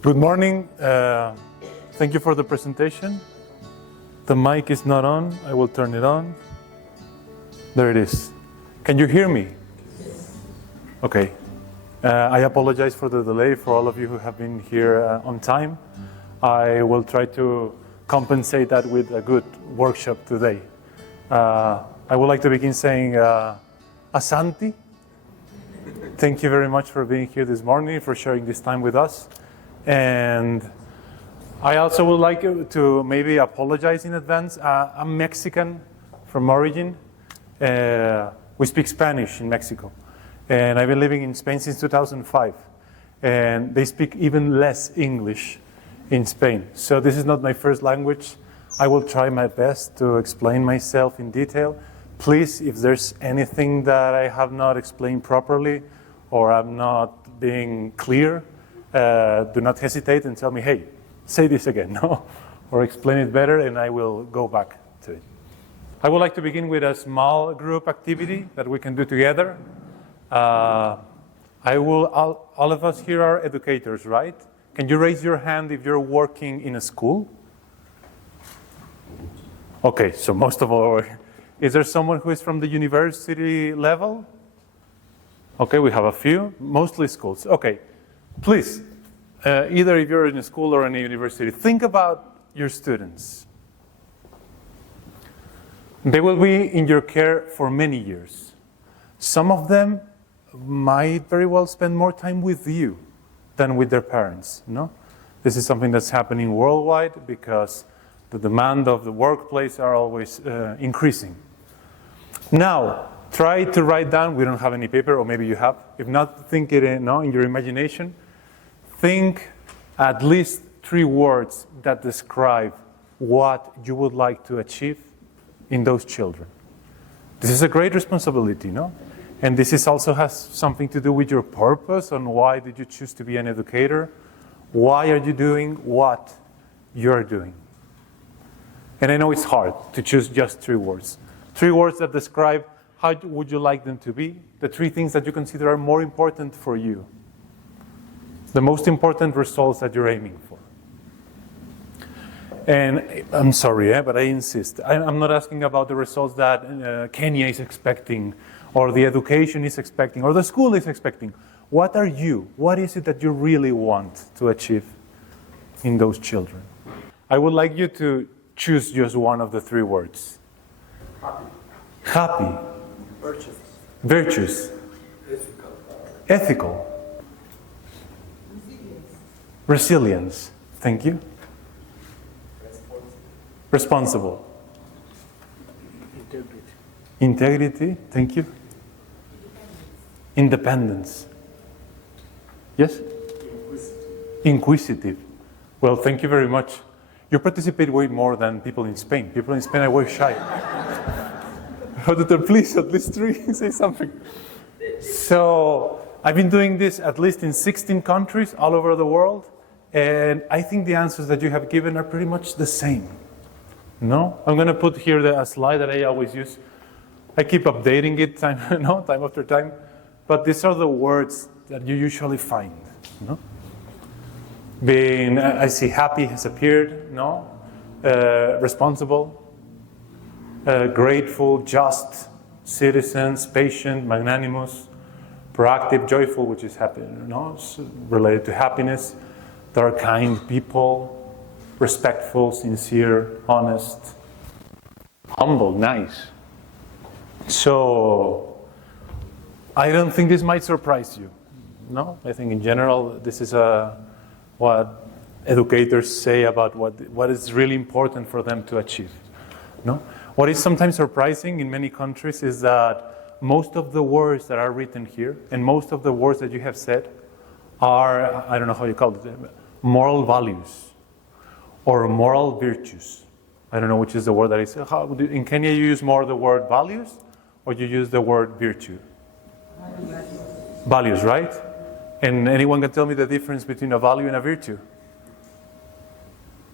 Good morning. Thank you for the presentation. The mic is not on. I will turn it on. There it is. Can you hear me? Okay. I apologize for the delay for all of you who have been here on time. I will try to compensate that with a good workshop today. I would like to begin saying Asante. Thank you very much for being here this morning, for sharing this time with us. And I also would like to maybe apologize in advance. I'm Mexican from origin. We speak Spanish in Mexico. And I've been living in Spain since 2005. And they speak even less English in Spain. So this is not my first language. I will try my best to explain myself in detail. Please, if there's anything that I have not explained properly or I'm not being clear, do not hesitate and tell me, hey, say this again, no? Or explain it better, and I will go back to it. I would like to begin with a small group activity that we can do together. All of us here are educators, right? Can you raise your hand if you're working in a school? Okay, so most of all, is there someone who is from the university level? Okay, we have a few, mostly schools. Okay. Please, either if you're in a school or in a university, think about your students. They will be in your care for many years. Some of them might very well spend more time with you than with their parents. No? This is something that's happening worldwide because the demand of the workplace are always increasing. Now, try to write down, we don't have any paper, or maybe you have. If not, think it in your imagination. Think at least 3 words that describe what you would like to achieve in those children. This is a great responsibility, no? And this is also has something to do with your purpose on why did you choose to be an educator? Why are you doing what you're doing? And I know it's hard to choose just 3 words. 3 words that describe how would you like them to be, the 3 things that you consider are more important for you. The most important results that you're aiming for. And I'm sorry, but I insist. I'm not asking about the results that Kenya is expecting, or the education is expecting, or the school is expecting. What are you? What is it that you really want to achieve in those children? I would like you to choose just one of the 3 words. Happy. Happy. Virtuous. Virtuous. Ethical. Ethical. Resilience. Thank you. Responsible. Integrity. Integrity. Thank you. Independence. Yes? Inquisitive. Well, thank you very much. You participate way more than people in Spain. People in Spain are way shy. Auditor, please, at least 3, say something. So, I've been doing this at least in 16 countries all over the world. And I think the answers that you have given are pretty much the same. No? I'm going to put here a slide that I always use. I keep updating it time after time. But these are the words that you usually find. No? Being, I see happy has appeared. No? Responsible. Grateful, just, citizens, patient, magnanimous, proactive, joyful, which is happy, related to happiness. They are kind people, respectful, sincere, honest, humble, nice. So, I don't think this might surprise you. No, I think in general, this is what educators say about what is really important for them to achieve. No? What is sometimes surprising in many countries is that most of the words that are written here, and most of the words that you have said, are, I don't know how you call it, moral values or moral virtues. I don't know which is the word that is. In Kenya, you use more the word values or you use the word virtue? Values, right? And anyone can tell me the difference between a value and a virtue?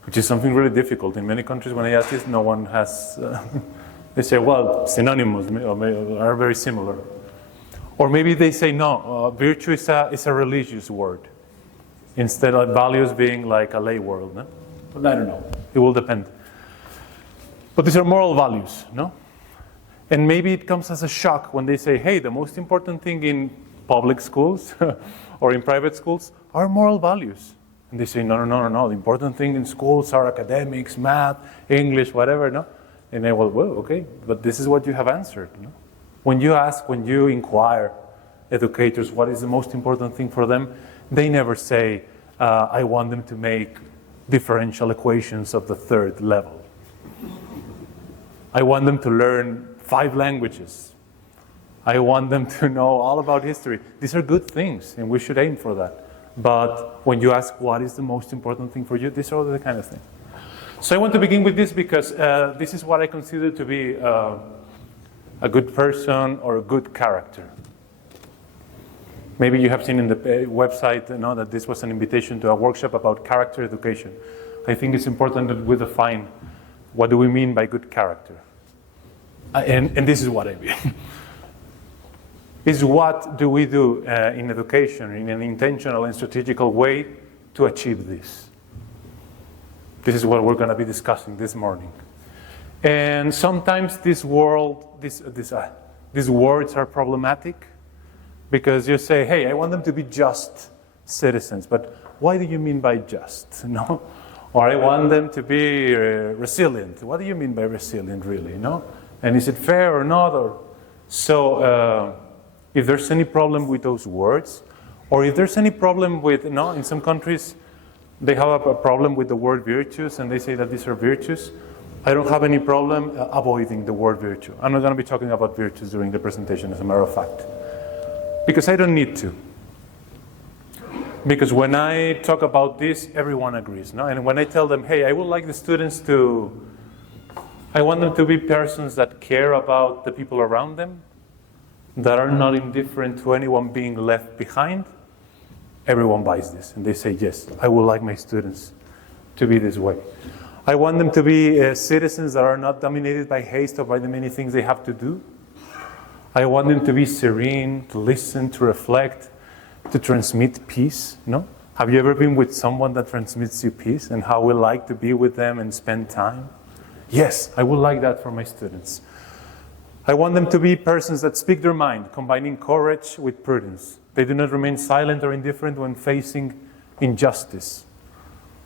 Which is something really difficult. In many countries, when I ask this, no one has... they say, well, synonymous are very similar. Or maybe they say, no, virtue is a religious word. instead of values being like a lay world. No? But I don't know. It will depend. But these are moral values, no? And maybe it comes as a shock when they say, hey, the most important thing in public schools or in private schools are moral values. And they say, no. The important thing in schools are academics, math, English, whatever, no? And well, okay, but this is what you have answered. No? When you inquire educators what is the most important thing for them, they never say, I want them to make differential equations of the third level. I want them to learn 5 languages. I want them to know all about history. These are good things, and we should aim for that. But when you ask what is the most important thing for you, these are the kind of things. So I want to begin with this because this is what I consider to be a good person or a good character. Maybe you have seen in the website that this was an invitation to a workshop about character education. I think it's important that we define what do we mean by good character. And this is what I mean. Is what do we do in education in an intentional and strategical way to achieve this? This is what we're going to be discussing this morning. And sometimes these words are problematic because you say, hey, I want them to be just citizens. But what do you mean by just? No? Or I want them to be resilient. What do you mean by resilient, really? No? And is it fair or not? So if there's any problem with those words, or if there's any problem with, in some countries, they have a problem with the word virtues, and they say that these are virtues. I don't have any problem avoiding the word virtue. I'm not going to be talking about virtues during the presentation, as a matter of fact, because I don't need to. Because when I talk about this, everyone agrees. No? And when I tell them, hey, I would like the students I want them to be persons that care about the people around them, that are not indifferent to anyone being left behind, everyone buys this. And they say, yes, I would like my students to be this way. I want them to be citizens that are not dominated by haste or by the many things they have to do. I want them to be serene, to listen, to reflect, to transmit peace. No? Have you ever been with someone that transmits you peace and how we like to be with them and spend time? Yes, I would like that for my students. I want them to be persons that speak their mind, combining courage with prudence. They do not remain silent or indifferent when facing injustice.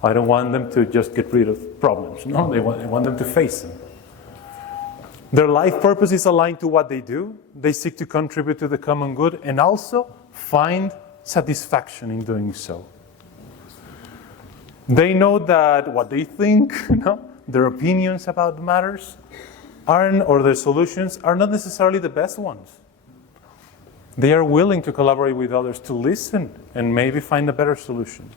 I don't want them to just get rid of problems. No, I want them to face them. Their life purpose is aligned to what they do. They seek to contribute to the common good and also find satisfaction in doing so. They know that what they think, their opinions about matters, or their solutions are not necessarily the best ones. They are willing to collaborate with others, to listen, and maybe find a better solution.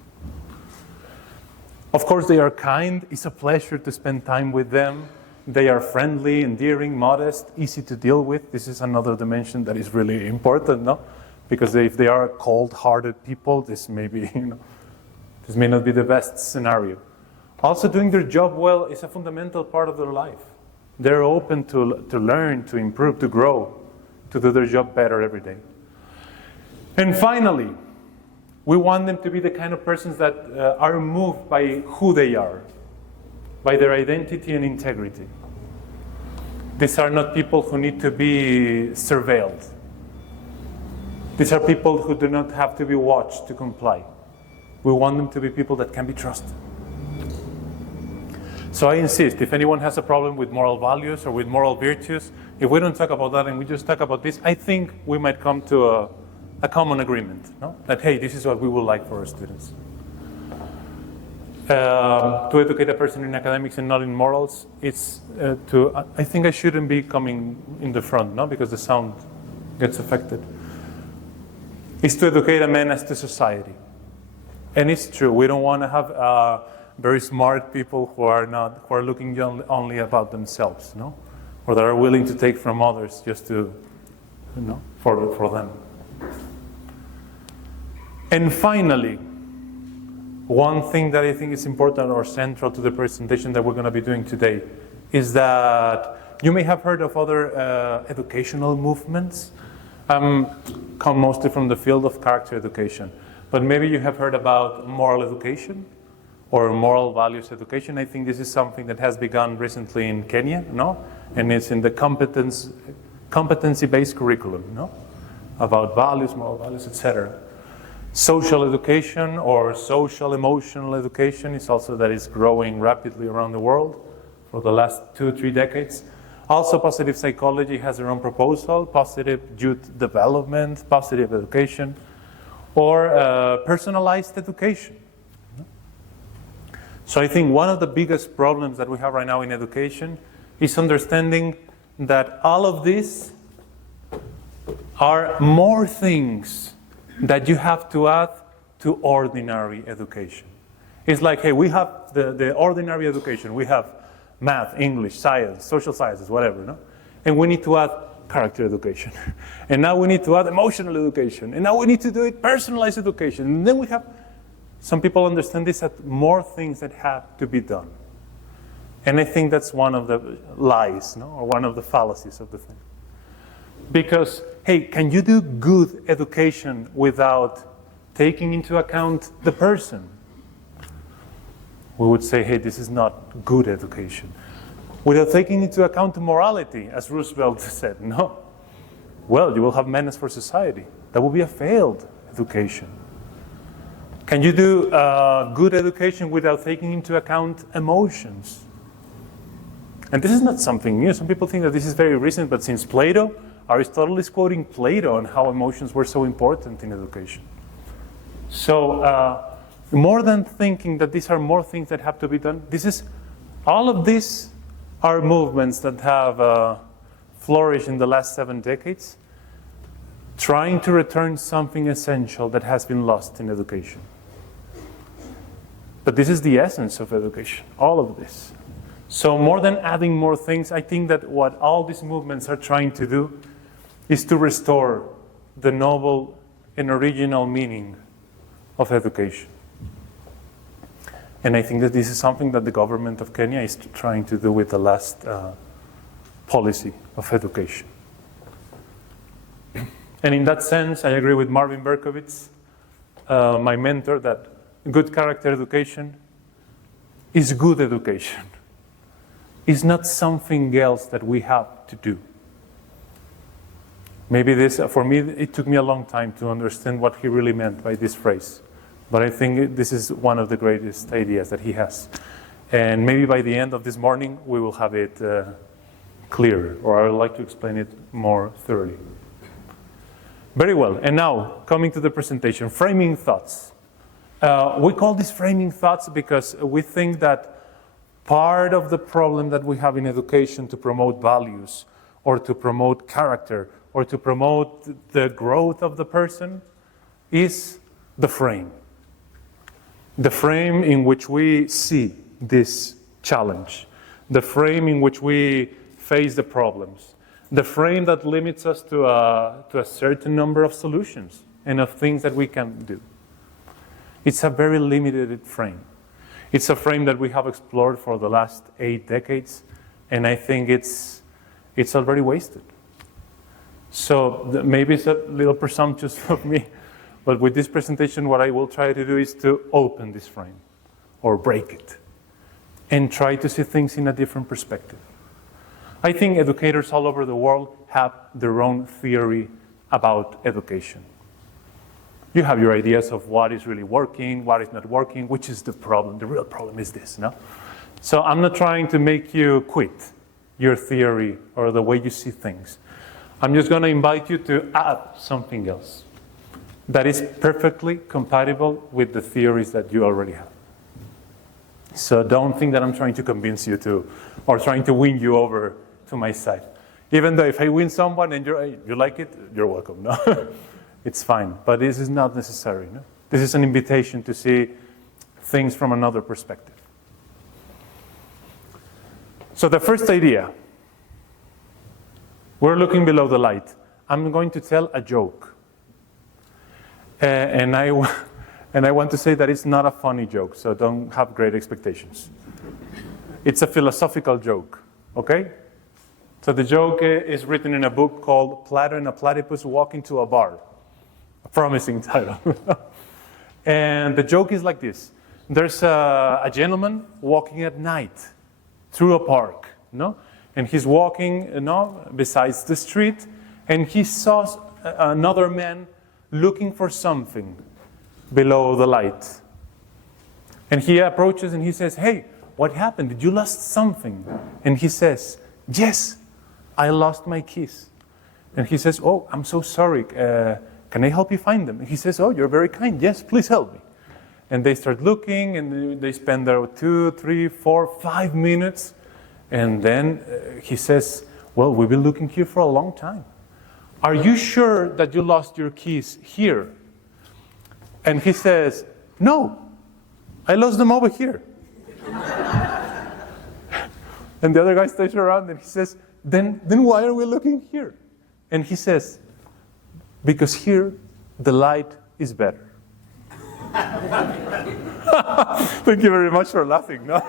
Of course, they are kind. It's a pleasure to spend time with them. They are friendly, endearing, modest, easy to deal with. This is another dimension that is really important, no? Because if they are cold-hearted people, this may not be the best scenario. Also, doing their job well is a fundamental part of their life. They're open to learn, to improve, to grow, to do their job better every day. And finally, we want them to be the kind of persons that are moved by who they are, by their identity and integrity. These are not people who need to be surveilled. These are people who do not have to be watched to comply. We want them to be people that can be trusted. So I insist, if anyone has a problem with moral values or with moral virtues, if we don't talk about that and we just talk about this, I think we might come to a common agreement, no? That, hey, this is what we would like for our students. To educate a person in academics and not in morals, it's I think I shouldn't be coming in the front, no? Because the sound gets affected. It's to educate a menace to society. And it's true, we don't want to have very smart people who are looking only about themselves, no? Or that are willing to take from others just to, for them. And finally, one thing that I think is important or central to the presentation that we're going to be doing today is that you may have heard of other educational movements. Come mostly from the field of character education. but maybe you have heard about moral education or moral values education. I think this is something that has begun recently in Kenya, no? And it's in the competency-based curriculum, no? About values, moral values, etc. Social education or social emotional education is also that is growing rapidly around the world for the last 2 or 3 decades. Also, positive psychology has their own proposal, positive youth development, positive education, or personalized education. So I think one of the biggest problems that we have right now in education is understanding that all of these are more things that you have to add to ordinary education. It's like, hey, we have the ordinary education. We have math, English, science, social sciences, whatever, no? And we need to add character education. And now we need to add emotional education. And now we need to do it personalized education. And then we have, some people understand this as more things that have to be done. And I think that's one of the lies, no? Or one of the fallacies of the thing. Because, hey, can you do good education without taking into account the person? We would say, hey, this is not good education. Without taking into account morality, as Roosevelt said, no. Well, you will have menace for society. That will be a failed education. Can you do good education without taking into account emotions? And this is not something new. Some people think that this is very recent, but since Plato, Aristotle is quoting Plato on how emotions were so important in education. So more than thinking that these are more things that have to be done, all of these are movements that have flourished in the last 7 decades, trying to return something essential that has been lost in education. But this is the essence of education, all of this. So more than adding more things, I think that what all these movements are trying to do is to restore the noble and original meaning of education. And I think that this is something that the government of Kenya is trying to do with the last policy of education. And in that sense, I agree with Marvin Berkowitz, my mentor, that good character education is good education. It's not something else that we have to do. Maybe this, for me, it took me a long time to understand what he really meant by this phrase. But I think this is one of the greatest ideas that he has. And maybe by the end of this morning, we will have it clearer, or I would like to explain it more thoroughly. Very well, and now, coming to the presentation, framing thoughts. We call this framing thoughts because we think that part of the problem that we have in education to promote values, or to promote character, or to promote the growth of the person is the frame. The frame in which we see this challenge. The frame in which we face the problems. The frame that limits us to a certain number of solutions and of things that we can do. It's a very limited frame. It's a frame that we have explored for the last 8 decades, and I think it's already wasted. So maybe it's a little presumptuous of me, but with this presentation, what I will try to do is to open this frame, or break it, and try to see things in a different perspective. I think educators all over the world have their own theory about education. You have your ideas of what is really working, what is not working, which is the problem. The real problem is this, no? So I'm not trying to make you quit your theory or the way you see things. I'm just going to invite you to add something else that is perfectly compatible with the theories that you already have. So don't think that I'm trying to convince you to, or trying to win you over to my side. Even though if I win someone and you like it, you're welcome. No, it's fine. But this is not necessary. No? This is an invitation to see things from another perspective. So the first idea, we're looking below the light. I'm going to tell a joke. And I want to say that it's not a funny joke, so don't have great expectations. It's a philosophical joke, okay? So the joke is written in a book called Plato and a Platypus Walk into a Bar. A promising title. And the joke is like this. There's a gentleman walking at night through a park, no? And he's walking, besides the street, and he saw another man looking for something below the light. And he approaches and he says, "Hey, what happened? Did you lost something?" And he says, "Yes, I lost my keys." And he says, "Oh, I'm so sorry. Can I help you find them?" And he says, "Oh, you're very kind. Yes, please help me." And they start looking, and they spend there 2, 3, 4, 5 minutes. And then he says, "Well, we've been looking here for a long time. Are you sure that you lost your keys here?" And he says, "No, I lost them over here." And the other guy stays around and he says, then why are we looking here? And he says, "Because here the light is better." Thank you very much for laughing. No?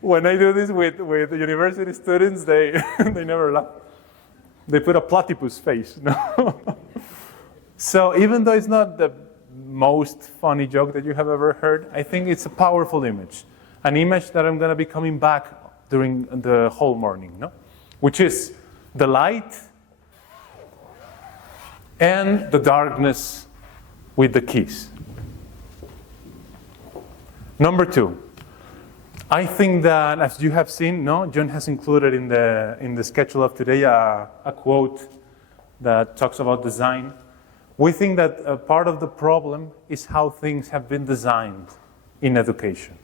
When I do this with university students, they never laugh. They put a platypus face. No? So even though it's not the most funny joke that you have ever heard, I think it's a powerful image. An image that I'm going to be coming back during the whole morning, no? Which is the light and the darkness with the keys. Number 2, I think that, as you have seen, John has included in the schedule of today a quote that talks about design. We think that a part of the problem is how things have been designed in education.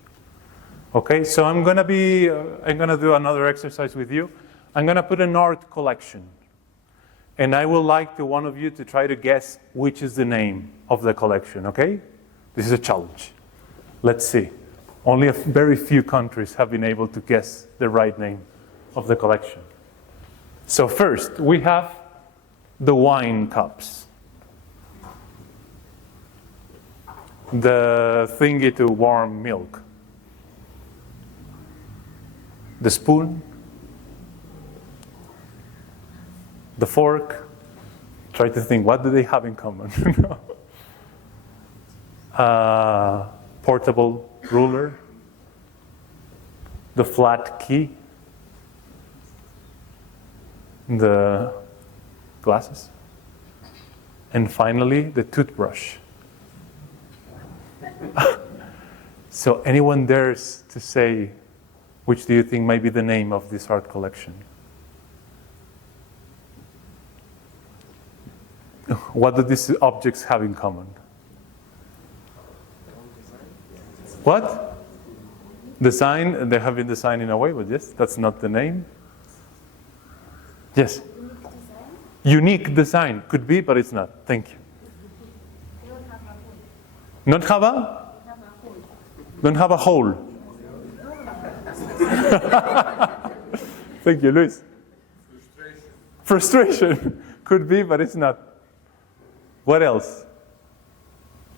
Okay, so I'm gonna do another exercise with you. I'm gonna put an art collection, and I would like one of you to try to guess which is the name of the collection. Okay, this is a challenge. Let's see. Only a very few countries have been able to guess the right name of the collection. So first, we have the wine cups, the thingy to warm milk, the spoon, the fork. Try to think, what do they have in common? Portable ruler, the flat key, the glasses, and finally the toothbrush. So anyone dares to say, which do you think might be the name of this art collection? What do these objects have in common? What? Design, they have been designed in a way, but yes, that's not the name. Yes? Unique design. Could be, but it's not. Thank you. Not have a? Don't have a hole. Thank you, Luis. Frustration. Could be, but it's not. What else?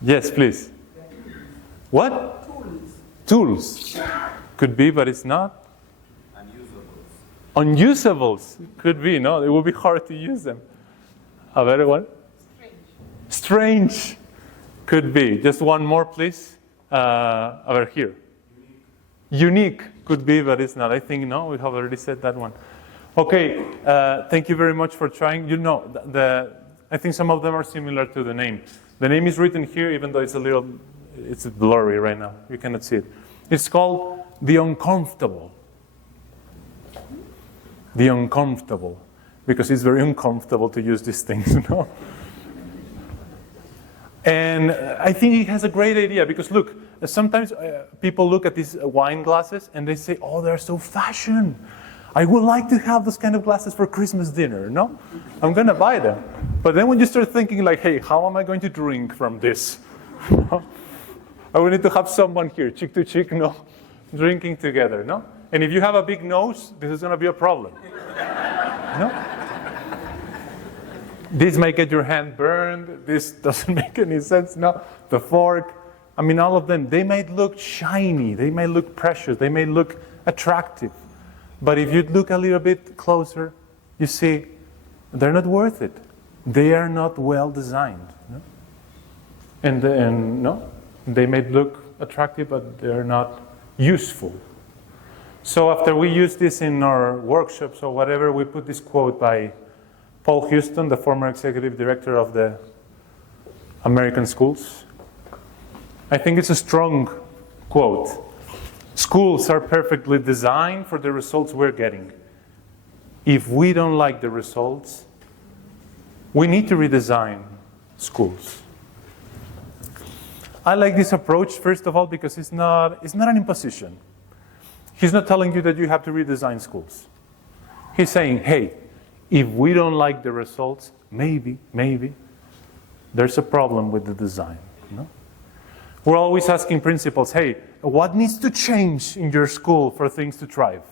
Yes, please. What? Tools. Could be, but it's not. Unusables. Could be, no? It will be hard to use them. A better one? Strange. Could be. Just one more, please. Over here. Unique. Could be, but it's not. I think, no, we have already said that one. Okay, thank you very much for trying. You know, I think some of them are similar to the name. The name is written here, even though it's blurry right now. You cannot see it. It's called The Uncomfortable. The Uncomfortable. Because it's very uncomfortable to use these things, you know? And I think he has a great idea, because look, sometimes people look at these wine glasses and they say, "Oh, they're so fashion. I would like to have those kind of glasses for Christmas dinner." No? I'm going to buy them. But then when you start thinking like, "Hey, how am I going to drink from this?" I will need to have someone here, cheek to cheek, no? Drinking together, no? And if you have a big nose, this is going to be a problem. No? This might get your hand burned. This doesn't make any sense. No, the fork. I mean, all of them, they might look shiny. They might look precious. They may look attractive. But if you look a little bit closer, you see they're not worth it. They are not well designed. No? And no, they may look attractive, but they're not useful. So after we use this in our workshops or whatever, we put this quote by Paul Houston, the former executive director of the American schools. I think it's a strong quote. Schools are perfectly designed for the results we're getting. If we don't like the results, we need to redesign schools. I like this approach, first of all, because it's not an imposition. He's not telling you that you have to redesign schools. He's saying, hey, if we don't like the results, maybe, there's a problem with the design. You know? We're always asking principals, hey, what needs to change in your school for things to thrive?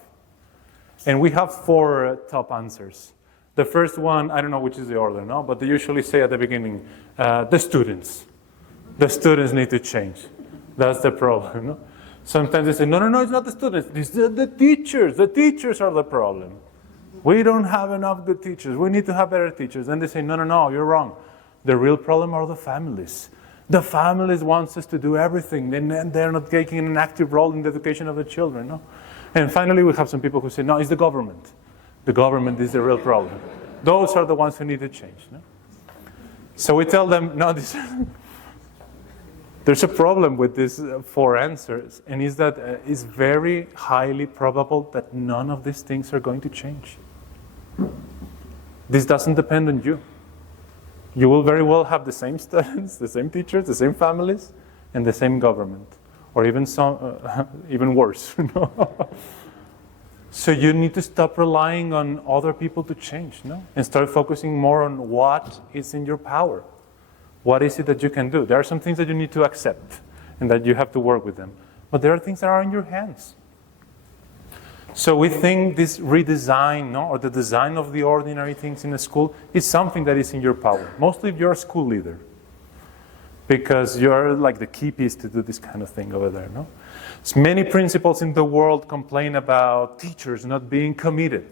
And we have 4 top answers. The first one, I don't know which is the order, no? But they usually say at the beginning, the students. The students need to change. That's the problem, no? Sometimes they say, no, it's not the students. It's the teachers. The teachers are the problem. We don't have enough good teachers. We need to have better teachers. Then they say, no, you're wrong. The real problem are the families. The families want us to do everything. And they're not taking an active role in the education of the children, no? And finally, we have some people who say, no, it's the government. The government is the real problem. Those are the ones who need to change, no? So we tell them, no, there's a problem with these 4 answers, and is that it's very highly probable that none of these things are going to change. This doesn't depend on you. You will very well have the same students, the same teachers, the same families, and the same government, or even even worse. So you need to stop relying on other people to change, no? And start focusing more on what is in your power. What is it that you can do? There are some things that you need to accept and that you have to work with them. But there are things that are in your hands. So we think this redesign, no, or the design of the ordinary things in a school is something that is in your power. Mostly if you're a school leader. Because you're like the key piece to do this kind of thing over there, no? So many principals in the world complain about teachers not being committed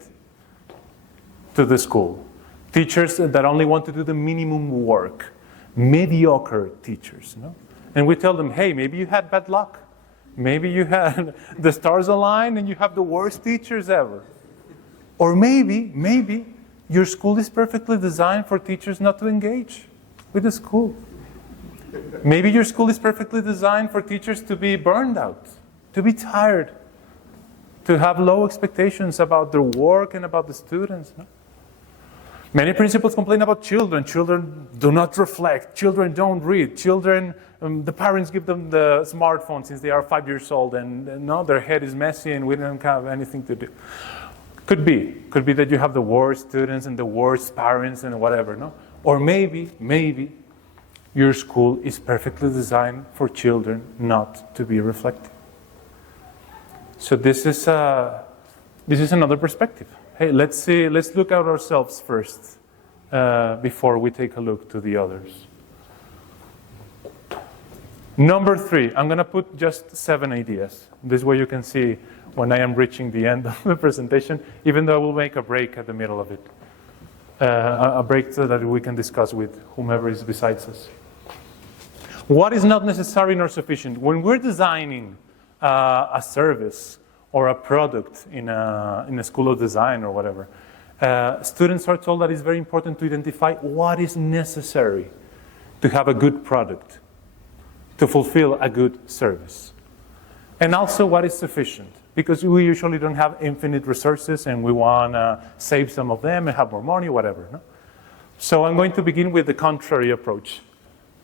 to the school. Teachers that only want to do the minimum work. Mediocre teachers, no? And we tell them, hey, maybe you had bad luck. Maybe you had the stars aligned and you have the worst teachers ever. Or maybe your school is perfectly designed for teachers not to engage with the school. Maybe your school is perfectly designed for teachers to be burned out, to be tired, to have low expectations about their work and about the students, no? Many principals complain about children. Children do not reflect. Children don't read. Children, the parents give them the smartphone since they are 5 years old, and no, their head is messy and we don't have anything to do. Could be that you have the worst students and the worst parents and whatever, no? Or maybe your school is perfectly designed for children not to be reflective. So this is another perspective. Hey, let's look at ourselves first before we take a look to the others. Number 3, I'm going to put just 7 ideas. This way you can see when I am reaching the end of the presentation, even though I will make a break at the middle of it. A break so that we can discuss with whomever is besides us. What is not necessary nor sufficient? When we're designing a service or a product in a school of design or whatever, students are told that it's very important to identify what is necessary to have a good product, to fulfill a good service. And also what is sufficient, because we usually don't have infinite resources and we want to save some of them and have more money, whatever. No? So I'm going to begin with the contrary approach.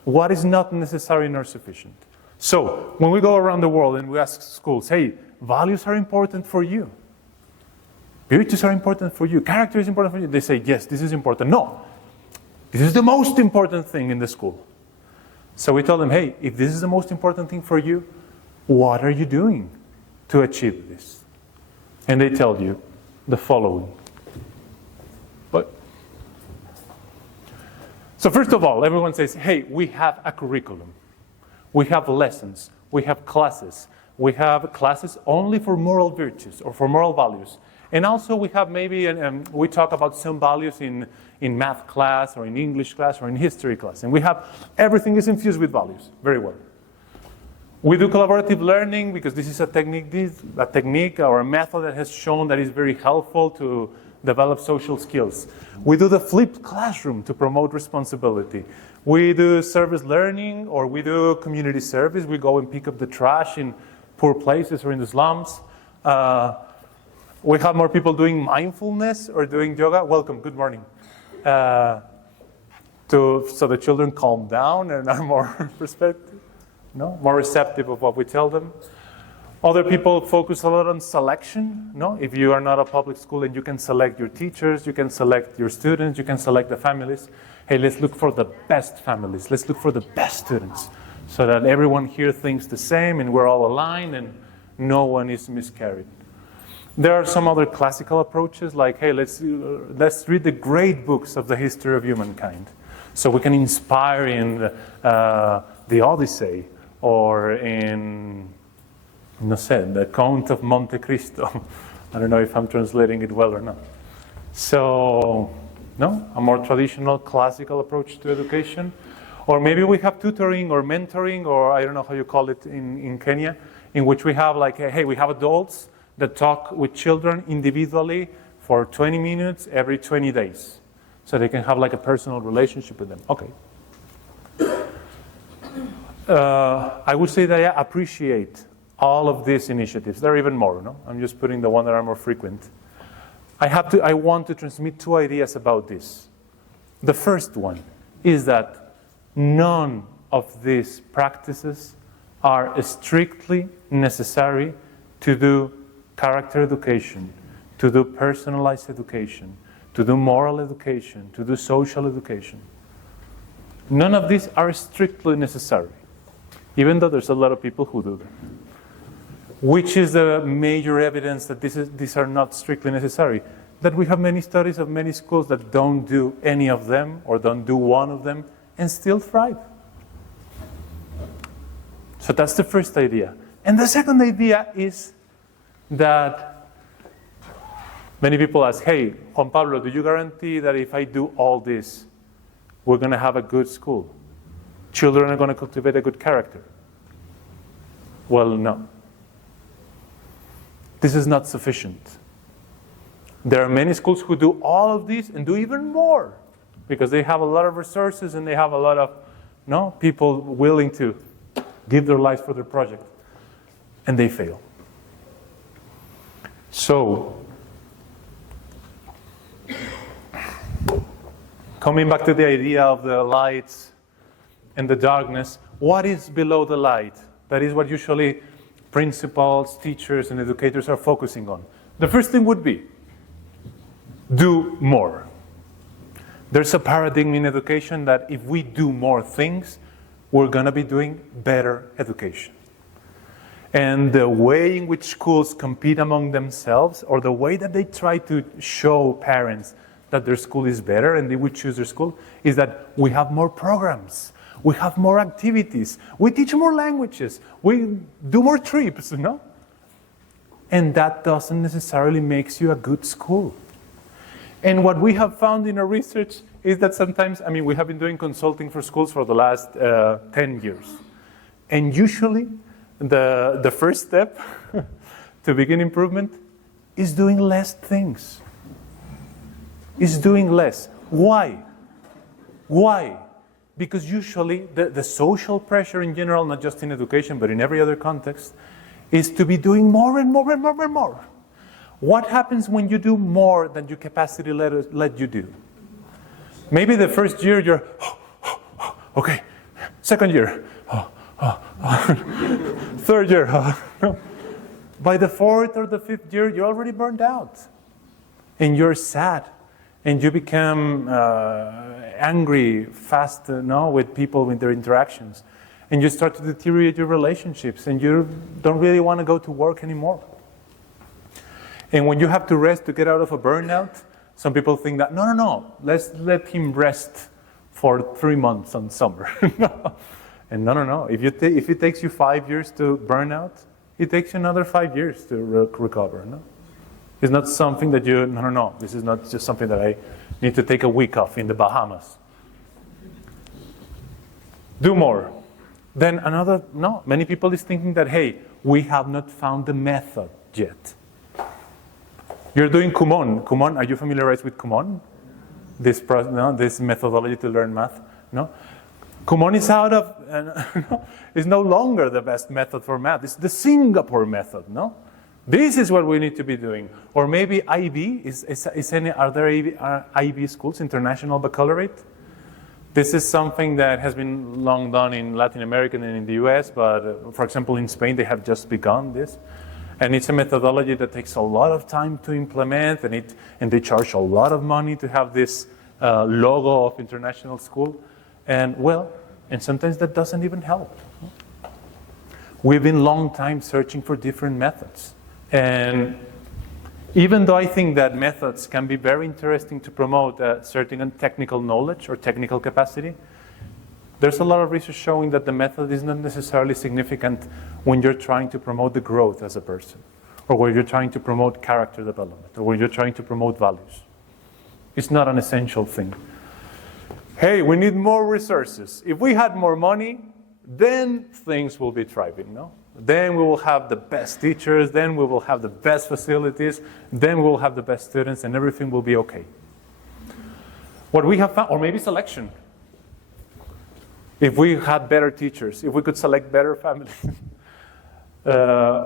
What is not necessary nor sufficient? So when we go around the world and we ask schools, hey, values are important for you. Virtues are important for you. Character is important for you. They say, yes, this is important. No, this is the most important thing in the school. So we tell them, hey, if this is the most important thing for you, what are you doing to achieve this? And they tell you the following. So first of all, everyone says, hey, we have a curriculum. We have lessons. We have classes. We have classes only for moral virtues or for moral values. And also we have maybe, we talk about some values in math class or in English class or in history class. And we have, everything is infused with values, very well. We do collaborative learning because this is a technique or a method that has shown that is very helpful to develop social skills. We do the flipped classroom to promote responsibility. We do service learning, or we do community service. We go and pick up the trash in poor places or in the slums. We have more people doing mindfulness or doing yoga. Welcome, good morning. So the children calm down and are more more receptive of what we tell them. Other people focus a lot on selection. If you are not a public school and you can select your teachers, you can select your students, you can select the families. Hey, let's look for the best families. Let's look for the best students so that everyone here thinks the same and we're all aligned and no one is miscarried. There are some other classical approaches like, hey, let's read the great books of the history of humankind so we can inspire in the Odyssey or in, the Count of Monte Cristo. I don't know if I'm translating it well or not. So, a more traditional classical approach to education. Or maybe we have tutoring or mentoring, or I don't know how you call it in Kenya, in which we have like, hey, we have adults that talk with children individually for 20 minutes every 20 days. So they can have like a personal relationship with them. Okay. I would say that I appreciate all of these initiatives. There are even more, I'm just putting the ones that are more frequent. I want to transmit two ideas about this. The first one is that none of these practices are strictly necessary to do character education, to do personalized education, to do moral education, to do social education. None of these are strictly necessary, even though there's a lot of people who do them. Which is the major evidence that these are not strictly necessary? That we have many studies of many schools that don't do any of them or don't do one of them and still thrive. So that's the first idea. And the second idea is that many people ask, hey, Juan Pablo, do you guarantee that if I do all this, we're going to have a good school? Children are going to cultivate a good character? Well, no. This is not sufficient. There are many schools who do all of this and do even more because they have a lot of resources and they have a lot of people willing to give their lives for their project, and they fail. So, coming back to the idea of the lights and the darkness, what is below the light? That is what usually principals, teachers, and educators are focusing on. The first thing would be, do more. There's a paradigm in education that if we do more things, we're going to be doing better education. And the way in which schools compete among themselves, or the way that they try to show parents that their school is better and they would choose their school, is that we have more programs. We have more activities. We teach more languages. We do more trips, And that doesn't necessarily make you a good school. And what we have found in our research is that sometimes, we have been doing consulting for schools for the last 10 years. And usually, the first step to begin improvement is doing less things. Is doing less. Why? Why? Because usually the social pressure in general, not just in education, but in every other context, is to be doing more and more and more and more. What happens when you do more than your capacity let you do? Maybe the first year you're, okay. Second year, third year. By the fourth or the fifth year, you're already burned out. And you're sad. And you become angry fast with people, with their interactions. And you start to deteriorate your relationships. And you don't really want to go to work anymore. And when you have to rest to get out of a burnout, some people think that, no, let's let him rest for 3 months on summer. And no. If it takes you 5 years to burn out, it takes you another 5 years to recover. It's not something that no, this is not just something that I need to take a week off in the Bahamas. Do more. Then many people is thinking that, hey, we have not found the method yet. You're doing Kumon. Kumon, are you familiarized with Kumon? This methodology to learn math? No? Kumon is is no longer the best method for math. It's the Singapore method, no? This is what we need to be doing. Or maybe IB, are there IB schools, International Baccalaureate? This is something that has been long done in Latin America and in the US, but for example in Spain they have just begun this. And it's a methodology that takes a lot of time to implement, and they charge a lot of money to have this logo of international school. And sometimes that doesn't even help. We've been long time searching for different methods. And even though I think that methods can be very interesting to promote a certain technical knowledge or technical capacity, there's a lot of research showing that the method is not necessarily significant when you're trying to promote the growth as a person, or when you're trying to promote character development, or when you're trying to promote values. It's not an essential thing. Hey, we need more resources. If we had more money, then things will be thriving, no? Then we will have the best teachers, then we will have the best facilities, then we will have the best students, and everything will be okay. What we have found, or maybe selection. If we had better teachers, if we could select better families.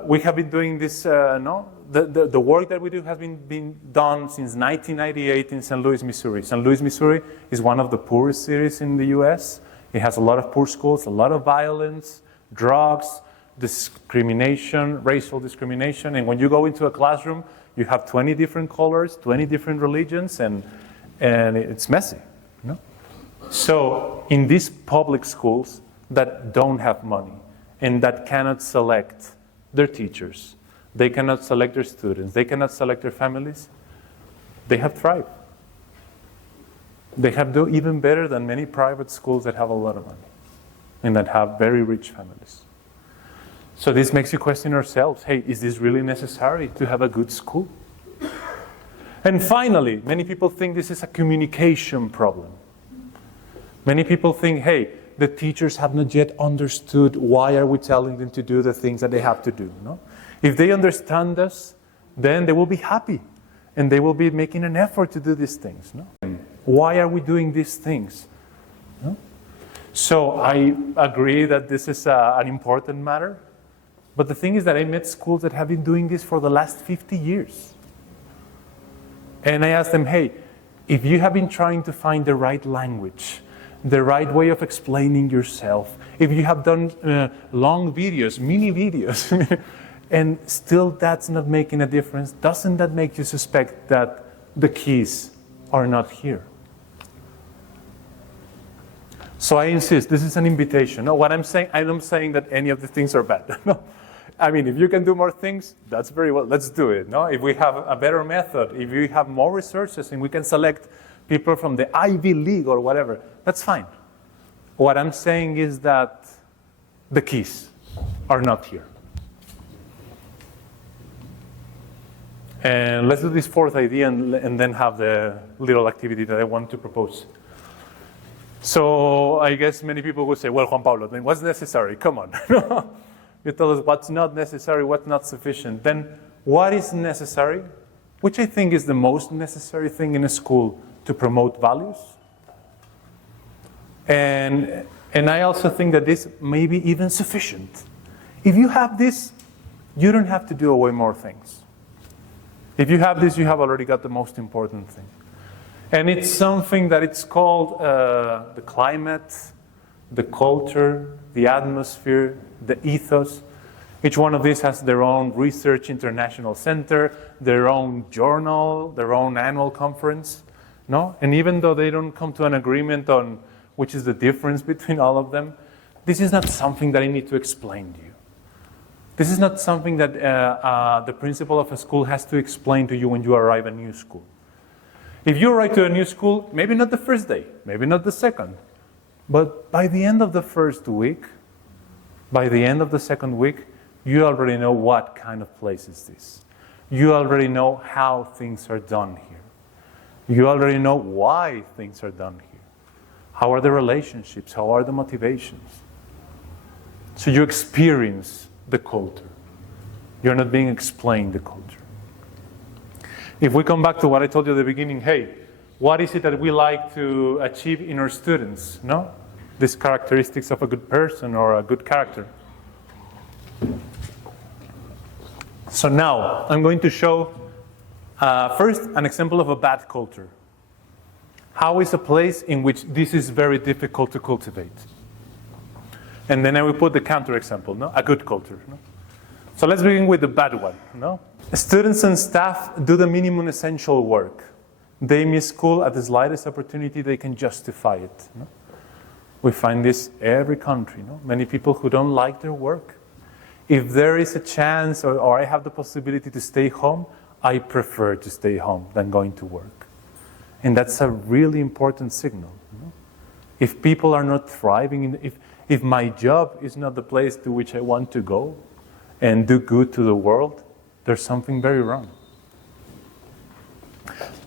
We have been doing this, the work that we do has been done since 1998 in St. Louis, Missouri. St. Louis, Missouri is one of the poorest cities in the US. It has a lot of poor schools, a lot of violence, drugs, discrimination, racial discrimination. And when you go into a classroom, you have 20 different colors, 20 different religions, and it's messy. No? So in these public schools that don't have money and that cannot select their teachers, they cannot select their students, they cannot select their families, they have thrived. They have done even better than many private schools that have a lot of money and that have very rich families. So this makes you question ourselves, hey, is this really necessary to have a good school? And finally, many people think this is a communication problem. Many people think, hey, the teachers have not yet understood why are we telling them to do the things that they have to do. No? If they understand us, then they will be happy and they will be making an effort to do these things. No? Why are we doing these things? No? So I agree that this is an important matter. But the thing is that I met schools that have been doing this for the last 50 years. And I asked them, hey, if you have been trying to find the right language, the right way of explaining yourself, if you have done long videos, mini videos, and still that's not making a difference, doesn't that make you suspect that the keys are not here? So I insist, this is an invitation. No, what I'm saying, I'm not saying that any of the things are bad. No. I mean, if you can do more things, that's very well, let's do it. No? If we have a better method, if we have more resources and we can select people from the Ivy League or whatever, that's fine. What I'm saying is that the keys are not here. And let's do this fourth idea and then have the little activity that I want to propose. So I guess many people would say, well, Juan Pablo, then what's necessary? Come on. You tell us what's not necessary, what's not sufficient. Then what is necessary, which I think is the most necessary thing in a school to promote values. And I also think that this may be even sufficient. If you have this, you don't have to do away more things. If you have this, you have already got the most important thing. And it's something that it's called the climate, the culture, the atmosphere, the ethos. Each one of these has their own research international center, their own journal, their own annual conference. No? And even though they don't come to an agreement on which is the difference between all of them, this is not something that I need to explain to you. This is not something that the principal of a school has to explain to you when you arrive at a new school. If you arrive to a new school, maybe not the first day, maybe not the second, but by the end of the first week, by the end of the second week, you already know what kind of place is this. You already know how things are done here. You already know why things are done here. How are the relationships? How are the motivations? So you experience the culture. You're not being explained the culture. If we come back to what I told you at the beginning, hey, what is it that we like to achieve in our students? No? These characteristics of a good person or a good character. So now, I'm going to show first an example of a bad culture. How is a place in which this is very difficult to cultivate? And then I will put the counterexample, no? A good culture. No? So let's begin with the bad one. No? Students and staff do the minimum essential work. They miss school at the slightest opportunity they can justify it. No? We find this every country. No? Many people who don't like their work. If there is a chance or I have the possibility to stay home, I prefer to stay home than going to work. And that's a really important signal. No? If people are not thriving, if my job is not the place to which I want to go and do good to the world, there's something very wrong.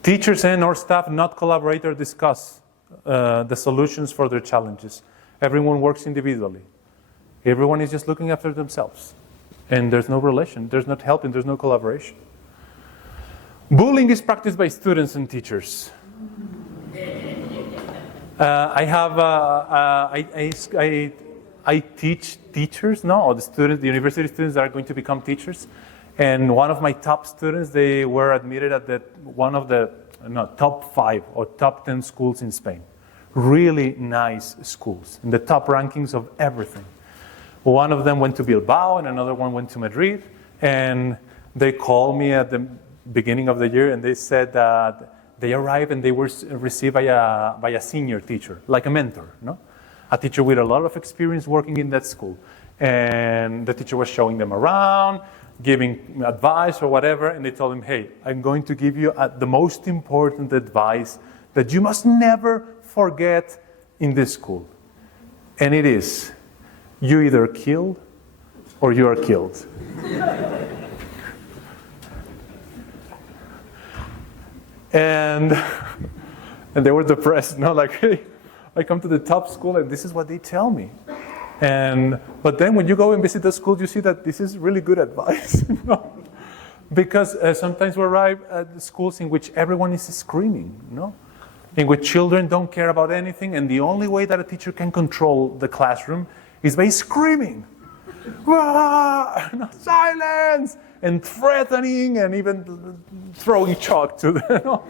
Teachers and or staff not collaborate or discuss the solutions for their challenges. Everyone works individually. Everyone is just looking after themselves. And there's no relation, there's not helping, there's no collaboration. Bullying is practiced by students and teachers. I teach teachers now, or the university students that are going to become teachers. And one of my top students, they were admitted at one of the top 5 or top 10 schools in Spain. Really nice schools, in the top rankings of everything. One of them went to Bilbao, and another one went to Madrid. And they called me at the beginning of the year, and they said that they arrived and they were received by a senior teacher, like a mentor, no? A teacher with a lot of experience working in that school. And the teacher was showing them around, giving advice or whatever, and they told him, hey, I'm going to give you the most important advice that you must never forget in this school. And it is, you either killed or you are killed. And they were depressed, no? Like, hey, I come to the top school and this is what they tell me. But then when you go and visit the school, you see that this is really good advice. No? Because sometimes we arrive at the schools in which everyone is screaming, no? In which children don't care about anything, and the only way that a teacher can control the classroom is by screaming. No, silence! And threatening and even throwing chalk to them. No?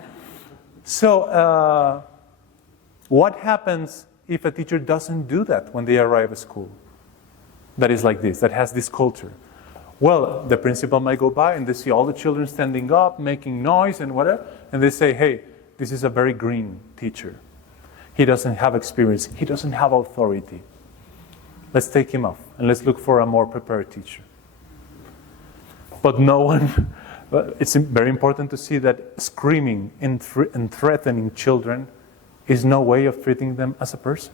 So what happens if a teacher doesn't do that when they arrive at school? That is like this, that has this culture. Well, the principal might go by and they see all the children standing up, making noise and whatever, and they say, hey, this is a very green teacher. He doesn't have experience. He doesn't have authority. Let's take him off and let's look for a more prepared teacher. But no one, it's very important to see that screaming and threatening children is no way of treating them as a person.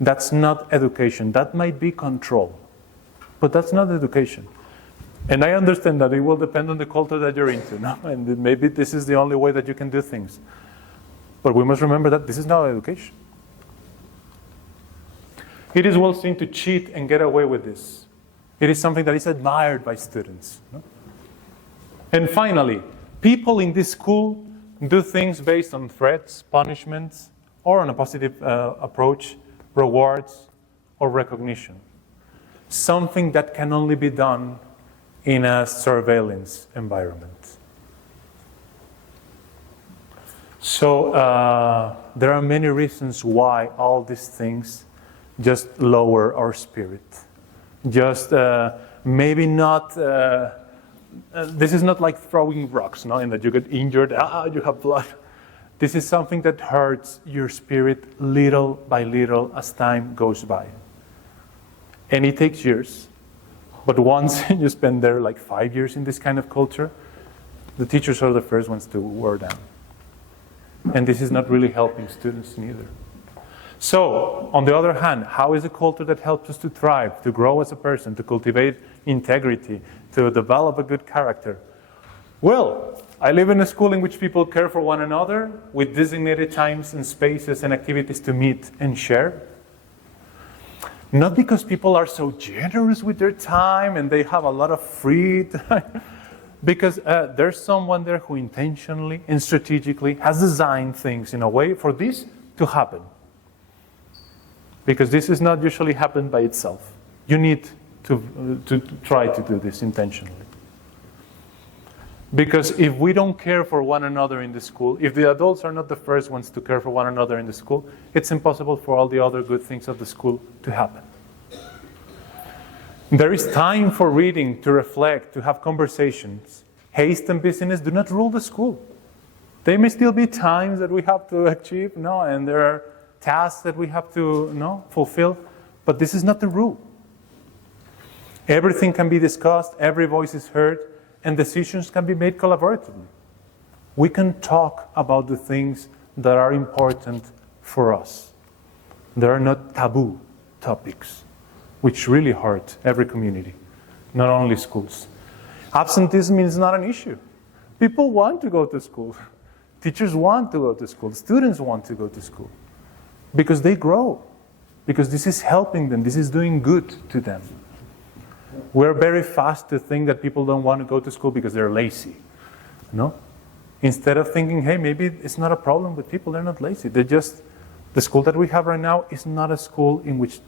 That's not education. That might be control. But that's not education. And I understand that it will depend on the culture that you're into. No? And maybe this is the only way that you can do things. But we must remember that this is not education. It is well seen to cheat and get away with this. It is something that is admired by students. No? And finally, people in this school do things based on threats, punishments, or on a positive approach, rewards, or recognition. Something that can only be done in a surveillance environment. So there are many reasons why all these things just lower our spirit. Just maybe not, this is not like throwing rocks, no? And that you get injured, you have blood. This is something that hurts your spirit little by little as time goes by. And it takes years. But once you spend there like 5 years in this kind of culture, the teachers are the first ones to wear down. And this is not really helping students neither. So, on the other hand, how is a culture that helps us to thrive, to grow as a person, to cultivate integrity, to develop a good character? Well, I live in a school in which people care for one another with designated times and spaces and activities to meet and share. Not because people are so generous with their time and they have a lot of free time, because there's someone there who intentionally and strategically has designed things in a way for this to happen. Because this is not usually happen by itself. You need to try to do this intentionally. Because if we don't care for one another in the school, if the adults are not the first ones to care for one another in the school, it's impossible for all the other good things of the school to happen. There is time for reading, to reflect, to have conversations. Haste and busyness do not rule the school. There may still be times that we have to achieve, and there are tasks that we have to fulfill, but this is not the rule. Everything can be discussed, every voice is heard, and decisions can be made collaboratively. We can talk about the things that are important for us. There are not taboo topics, which really hurt every community, not only schools. Absenteeism is not an issue. People want to go to school. Teachers want to go to school. Students want to go to school. Because they grow. Because this is helping them. This is doing good to them. We're very fast to think that people don't want to go to school because they're lazy. No? Instead of thinking, hey, maybe it's not a problem with people, they're not lazy. They're just, the school that we have right now is not a school in which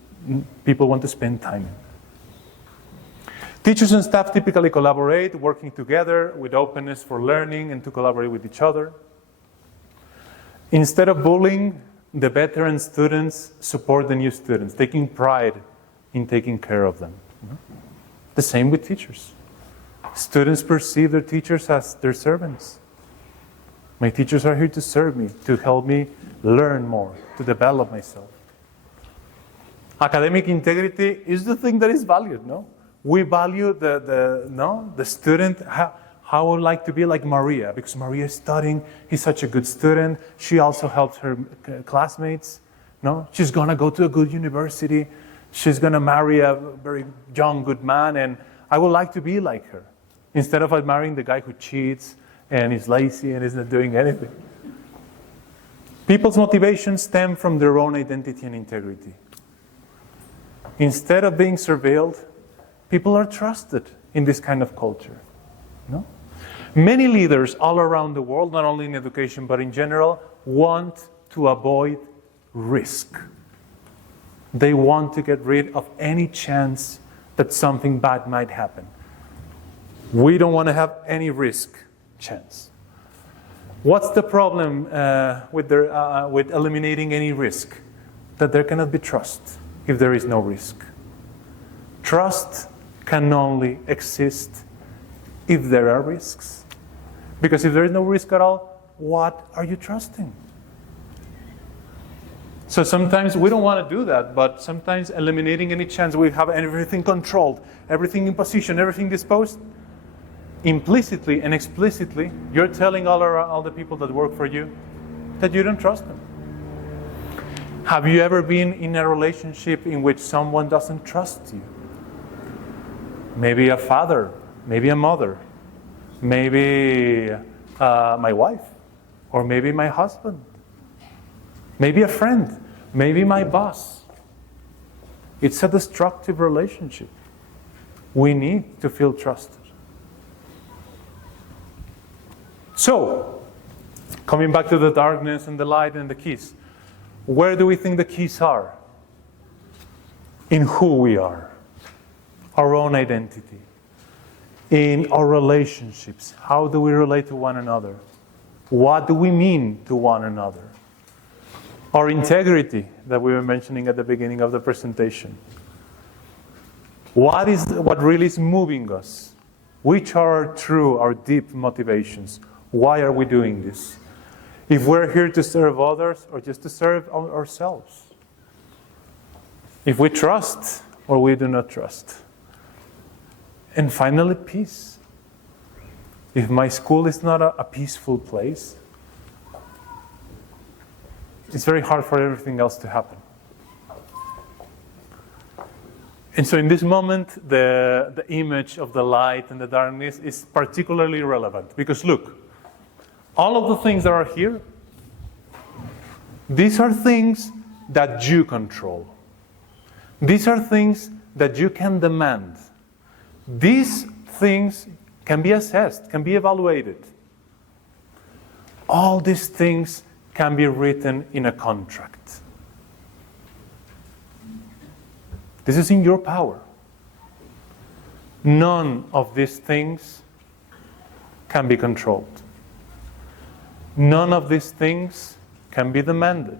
people want to spend time. Teachers and staff typically collaborate, working together with openness for learning and to collaborate with each other. Instead of bullying, the veteran students support the new students, taking pride in taking care of them. The same with teachers. Students perceive their teachers as their servants. My teachers are here to serve me, to help me learn more, to develop myself. Academic integrity is the thing that is valued, no? We value the student. I would like to be like Maria, because Maria is studying. He's such a good student. She also helps her classmates. No, she's gonna go to a good university. She's gonna marry a very young, good man, and I would like to be like her. Instead of marrying the guy who cheats and is lazy and is not doing anything. People's motivations stem from their own identity and integrity. Instead of being surveilled, people are trusted in this kind of culture. No? Many leaders all around the world, not only in education but in general, want to avoid risk. They want to get rid of any chance that something bad might happen. We don't want to have any risk chance. What's the problem with eliminating any risk? That there cannot be trust if there is no risk. Trust can only exist if there are risks. Because if there is no risk at all, what are you trusting? So sometimes we don't want to do that, but sometimes eliminating any chance we have everything controlled, everything in position, everything disposed, implicitly and explicitly, you're telling all the people that work for you that you don't trust them. Have you ever been in a relationship in which someone doesn't trust you? Maybe a father, maybe a mother, maybe my wife, or maybe my husband, maybe a friend, maybe my boss. It's a destructive relationship. We need to feel trusted. So, coming back to the darkness and the light and the keys, where do we think the keys are? In who we are, our own identity, in our relationships. How do we relate to one another? What do we mean to one another? Our integrity that we were mentioning at the beginning of the presentation. What really is moving us? Which are our true, our deep motivations? Why are we doing this? If we're here to serve others or just to serve ourselves? If we trust or we do not trust? And finally, peace. If my school is not a peaceful place, it's very hard for everything else to happen. And so in this moment, the image of the light and the darkness is particularly relevant. Because look, all of the things that are here, these are things that you control. These are things that you can demand. These things can be assessed, can be evaluated. All these things can be written in a contract. This is in your power. None of these things can be controlled. None of these things can be demanded.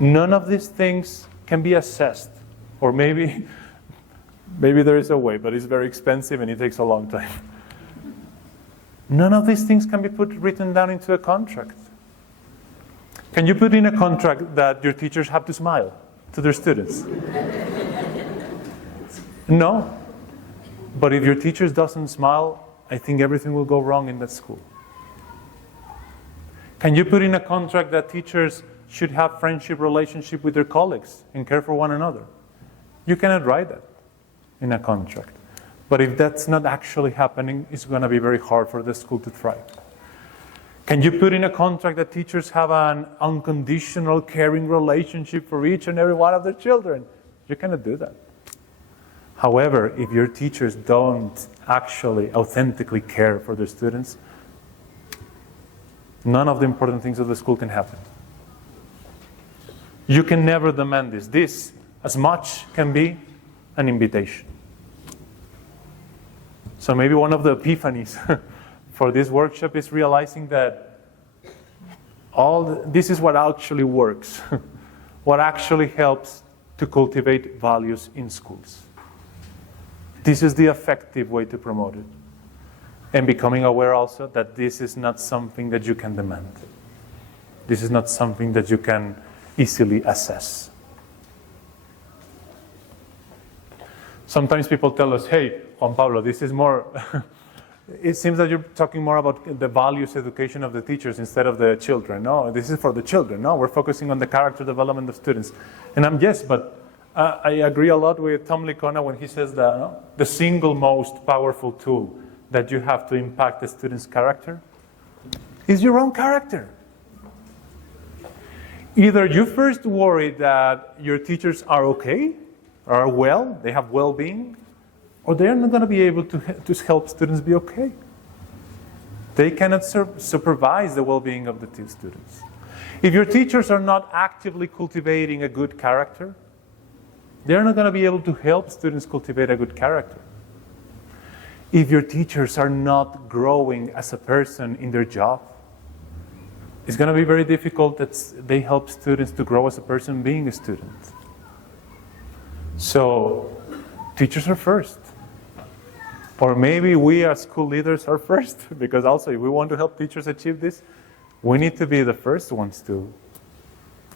None of these things can be assessed. Or maybe there is a way, but it's very expensive and it takes a long time. None of these things can be written down into a contract. Can you put in a contract that your teachers have to smile to their students? No. But if your teacher doesn't smile, I think everything will go wrong in that school. Can you put in a contract that teachers should have friendship relationship with their colleagues and care for one another? You cannot write that in a contract. But if that's not actually happening, it's going to be very hard for the school to thrive. Can you put in a contract that teachers have an unconditional, caring relationship for each and every one of their children? You cannot do that. However, if your teachers don't actually authentically care for their students, none of the important things of the school can happen. You can never demand this. This, as much, can be an invitation. So maybe one of the epiphanies for this workshop is realizing that this is what actually works, what actually helps to cultivate values in schools. This is the effective way to promote it. And becoming aware also that this is not something that you can demand. This is not something that you can easily assess. Sometimes people tell us, hey, Juan Pablo, this is more, it seems that you're talking more about the values education of the teachers instead of the children. No, this is for the children. No, we're focusing on the character development of students. And yes, but I agree a lot with Tom Licona when he says that the single most powerful tool that you have to impact the student's character is your own character. Either you first worry that your teachers are okay, are well, they have well-being, or they're not going to be able to help students be okay. They cannot supervise the well-being of the students. If your teachers are not actively cultivating a good character, they're not going to be able to help students cultivate a good character. If your teachers are not growing as a person in their job, it's going to be very difficult that they help students to grow as a person being a student. So, teachers are first. Or maybe we as school leaders are first, because also if we want to help teachers achieve this, we need to be the first ones to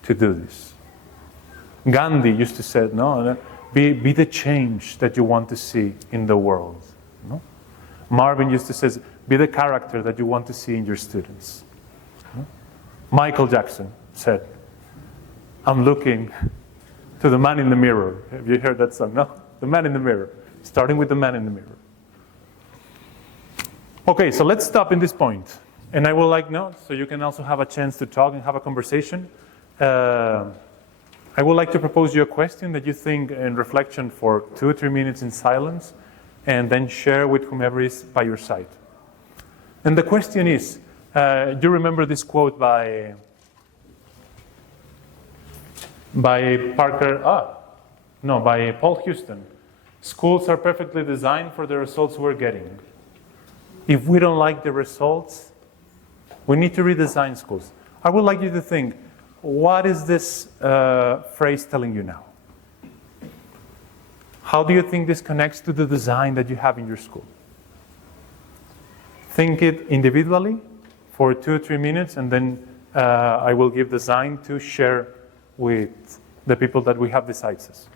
do this. Gandhi used to say, be the change that you want to see in the world. No? Marvin used to say, be the character that you want to see in your students. No? Michael Jackson said, I'm looking to the man in the mirror. Have you heard that song? No? The man in the mirror. Starting with the man in the mirror. Okay, so let's stop in this point. And I would like now, so you can also have a chance to talk and have a conversation. I would like to propose you a question that you think in reflection for 2 or 3 minutes in silence, and then share with whomever is by your side. And the question is, do you remember this quote by Paul Houston? Schools are perfectly designed for the results we're getting. If we don't like the results, we need to redesign schools. I would like you to think, what is this phrase telling you now? How do you think this connects to the design that you have in your school? Think it individually for 2 or 3 minutes, and then I will give design to share with the people that we have besides us.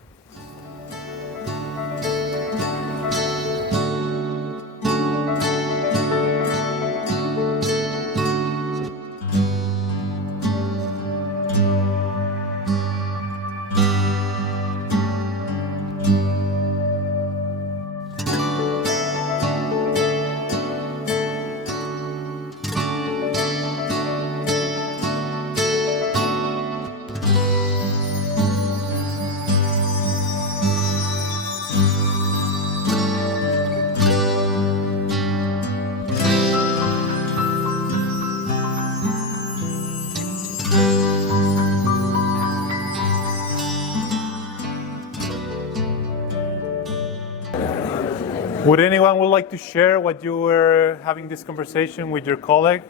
Would anyone would like to share what you were having this conversation with your colleague?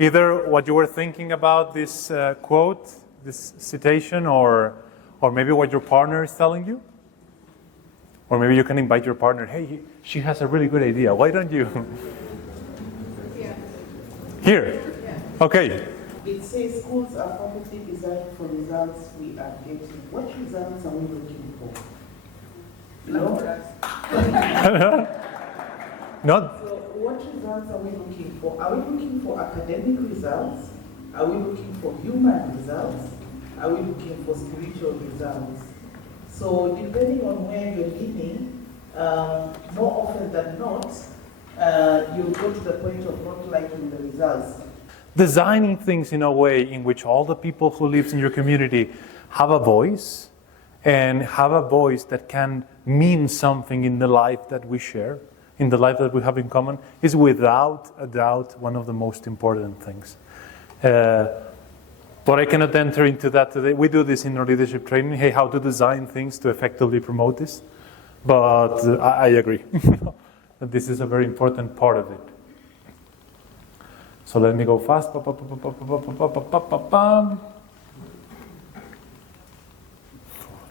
Either what you were thinking about this quote, this citation, or maybe what your partner is telling you? Or maybe you can invite your partner, hey, she has a really good idea. Why don't you? Here? Okay. It says schools are perfectly designed for results we are getting. What results are we looking for? No? Not. So what results are we looking for? Are we looking for academic results? Are we looking for human results? Are we looking for spiritual results? So depending on where you're leaning, more often than not, you go to the point of not liking the results. Designing things in a way in which all the people who live in your community have a voice, and have a voice that can mean something in the life that we share, in the life that we have in common, is without a doubt one of the most important things. But I cannot enter into that today. We do this in our leadership training, hey, how to design things to effectively promote this. But I agree that this is a very important part of it. So let me go fast.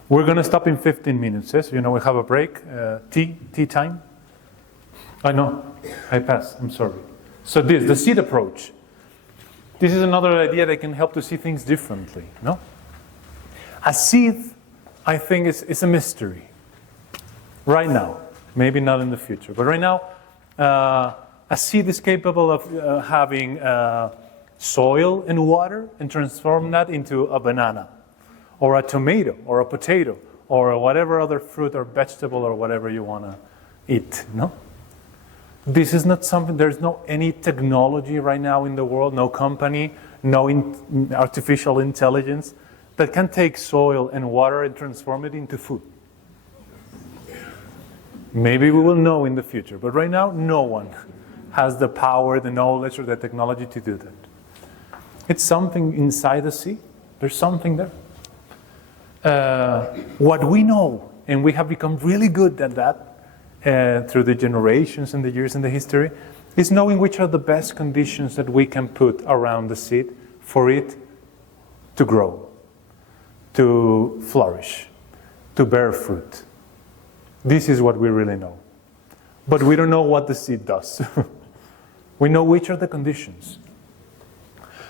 We're going to stop in 15 minutes. Yes? You know, we have a break. Tea time. I know. I pass. I'm sorry. So the seed approach. This is another idea that can help to see things differently. No? A seed, I think, is a mystery. Right now. Maybe not in the future. But right now, a seed is capable of having soil and water and transform that into a banana, or a tomato, or a potato, or whatever other fruit or vegetable or whatever you want to eat. No? This is not something, there's no any technology right now in the world, no company, no artificial intelligence that can take soil and water and transform it into food. Maybe we will know in the future, but right now, no one has the power, the knowledge, or the technology to do that. It's something inside the sea. There's something there. What we know, and we have become really good at that through the generations and the years in the history, is knowing which are the best conditions that we can put around the seed for it to grow, to flourish, to bear fruit. This is what we really know. But we don't know what the seed does. We know which are the conditions.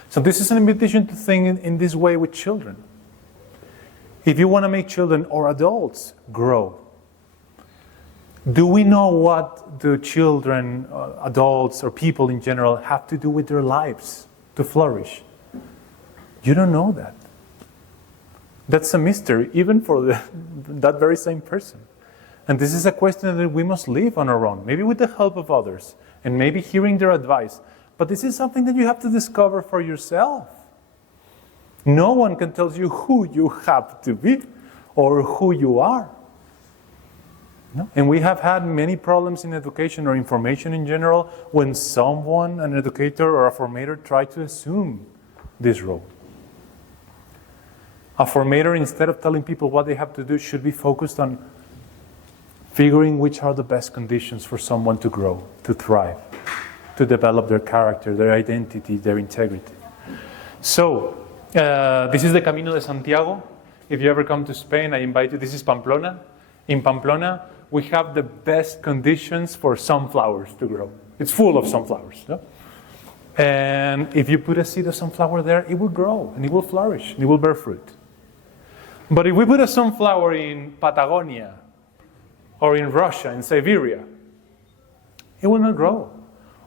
So this is an invitation to think in this way with children. If you want to make children or adults grow, do we know what the children, adults, or people in general have to do with their lives to flourish? You don't know that. That's a mystery, even for that very same person. And this is a question that we must live on our own, maybe with the help of others, and maybe hearing their advice. But this is something that you have to discover for yourself. No one can tell you who you have to be or who you are. No? And we have had many problems in education or information in general when someone, an educator or a formator, tried to assume this role. A formator, instead of telling people what they have to do, should be focused on figuring which are the best conditions for someone to grow, to thrive, to develop their character, their identity, their integrity. So, this is the Camino de Santiago. If you ever come to Spain, I invite you. This is Pamplona. In Pamplona, we have the best conditions for sunflowers to grow. It's full of sunflowers. No? And if you put a seed of sunflower there, it will grow, and it will flourish, and it will bear fruit. But if we put a sunflower in Patagonia, or in Russia, in Siberia, it will not grow.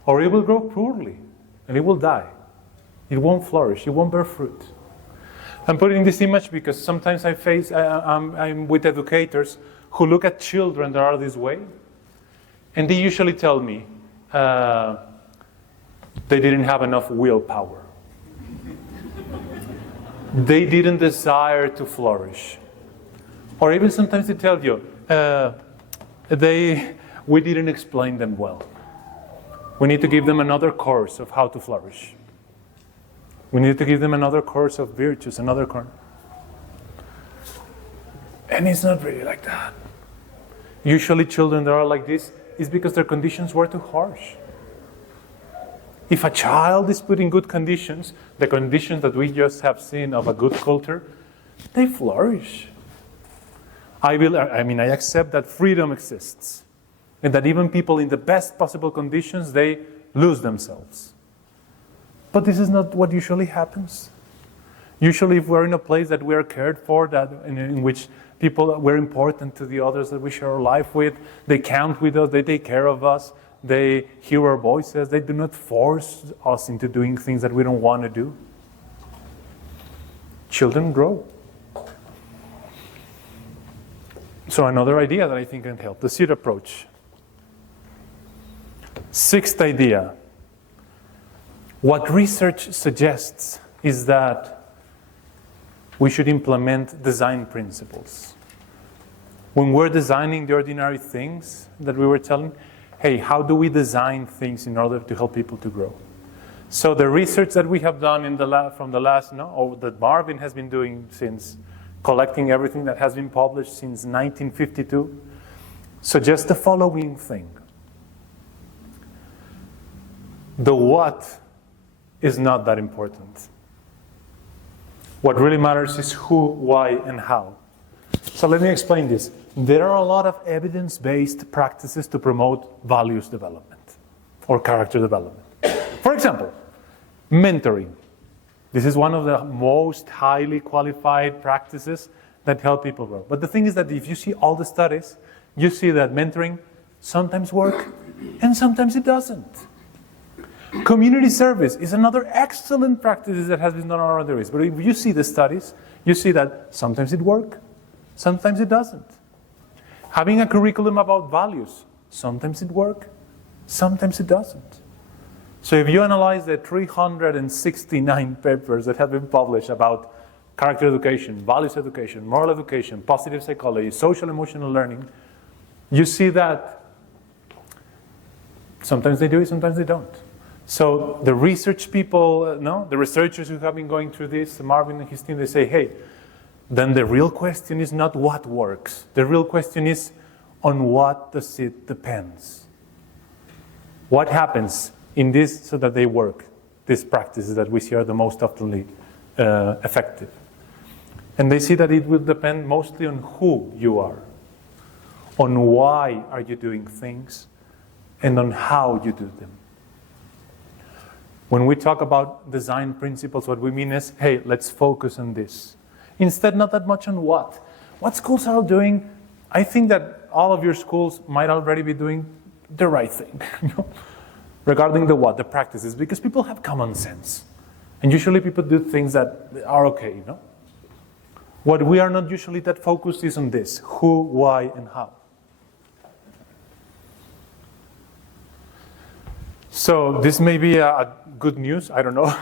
Or it will grow poorly, and it will die. It won't flourish, it won't bear fruit. I'm putting this image because sometimes I'm with educators who look at children that are this way, and they usually tell me they didn't have enough willpower. They didn't desire to flourish. Or even sometimes they tell you, we didn't explain them well. We need to give them another course of how to flourish. We need to give them another course of virtues, another course. And it's not really like that. usually children that are like this is because their conditions were too harsh. If a child is put in good conditions, the conditions that we just have seen of a good culture, they flourish. I accept that freedom exists, and that even people in the best possible conditions, they lose themselves. But this is not what usually happens. Usually, if we're in a place that we are cared for, that in which people we're important to the others that we share our life with, they count with us, they take care of us, they hear our voices, they do not force us into doing things that we don't want to do. Children grow. So another idea that I think can help, the seed approach. Sixth idea. What research suggests is that we should implement design principles. When we're designing the ordinary things that we were telling, hey, how do we design things in order to help people to grow? So the research that we have done that Marvin has been doing since collecting everything that has been published since 1952, suggests the following thing. The what is not that important. What really matters is who, why, and how. So let me explain this. There are a lot of evidence-based practices to promote values development or character development. For example, mentoring. This is one of the most highly qualified practices that help people grow. But the thing is that if you see all the studies, you see that mentoring sometimes works and sometimes it doesn't. Community service is another excellent practice that has been done around the race. But if you see the studies, you see that sometimes it works, sometimes it doesn't. Having a curriculum about values, sometimes it works, sometimes it doesn't. So if you analyze the 369 papers that have been published about character education, values education, moral education, positive psychology, social emotional learning, you see that sometimes they do it, sometimes they don't. So the research people, the researchers who have been going through this, Marvin and his team, they say, hey, then the real question is not what works. The real question is on what does it depends. What happens in this so that they work? These practices that we see are the most often effective. And they see that it will depend mostly on who you are, on why are you doing things, and on how you do them. When we talk about design principles, what we mean is, hey, let's focus on this. Instead, not that much on what. What schools are doing, I think that all of your schools might already be doing the right thing, regarding the what, the practices, because people have common sense. And usually people do things that are okay, What we are not usually that focused is on this, who, why, and how. So this may be a good news, I don't know.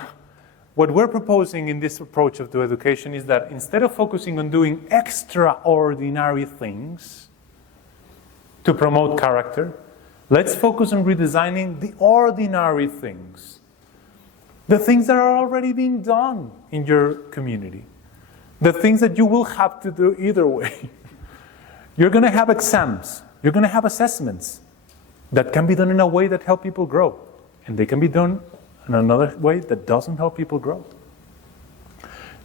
What we're proposing in this approach to education is that instead of focusing on doing extraordinary things to promote character, let's focus on redesigning the ordinary things. The things that are already being done in your community. The things that you will have to do either way. You're going to have exams. You're going to have assessments that can be done in a way that help people grow. And they can be done in another way that doesn't help people grow.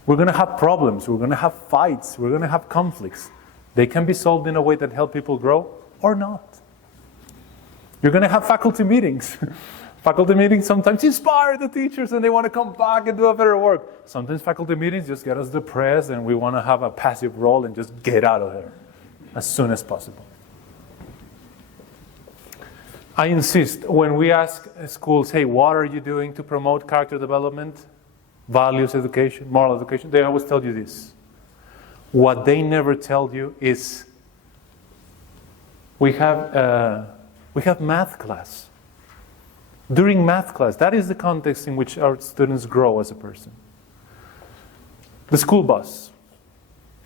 We're going to have problems. We're going to have fights. We're going to have conflicts. They can be solved in a way that help people grow or not. You're going to have faculty meetings. Faculty meetings sometimes inspire the teachers and they want to come back and do a better work. Sometimes faculty meetings just get us depressed and we want to have a passive role and just get out of there as soon as possible. I insist, when we ask schools, hey, what are you doing to promote character development, values education, moral education, they always tell you this. What they never tell you is, we have math class. During math class, that is the context in which our students grow as a person. The school bus.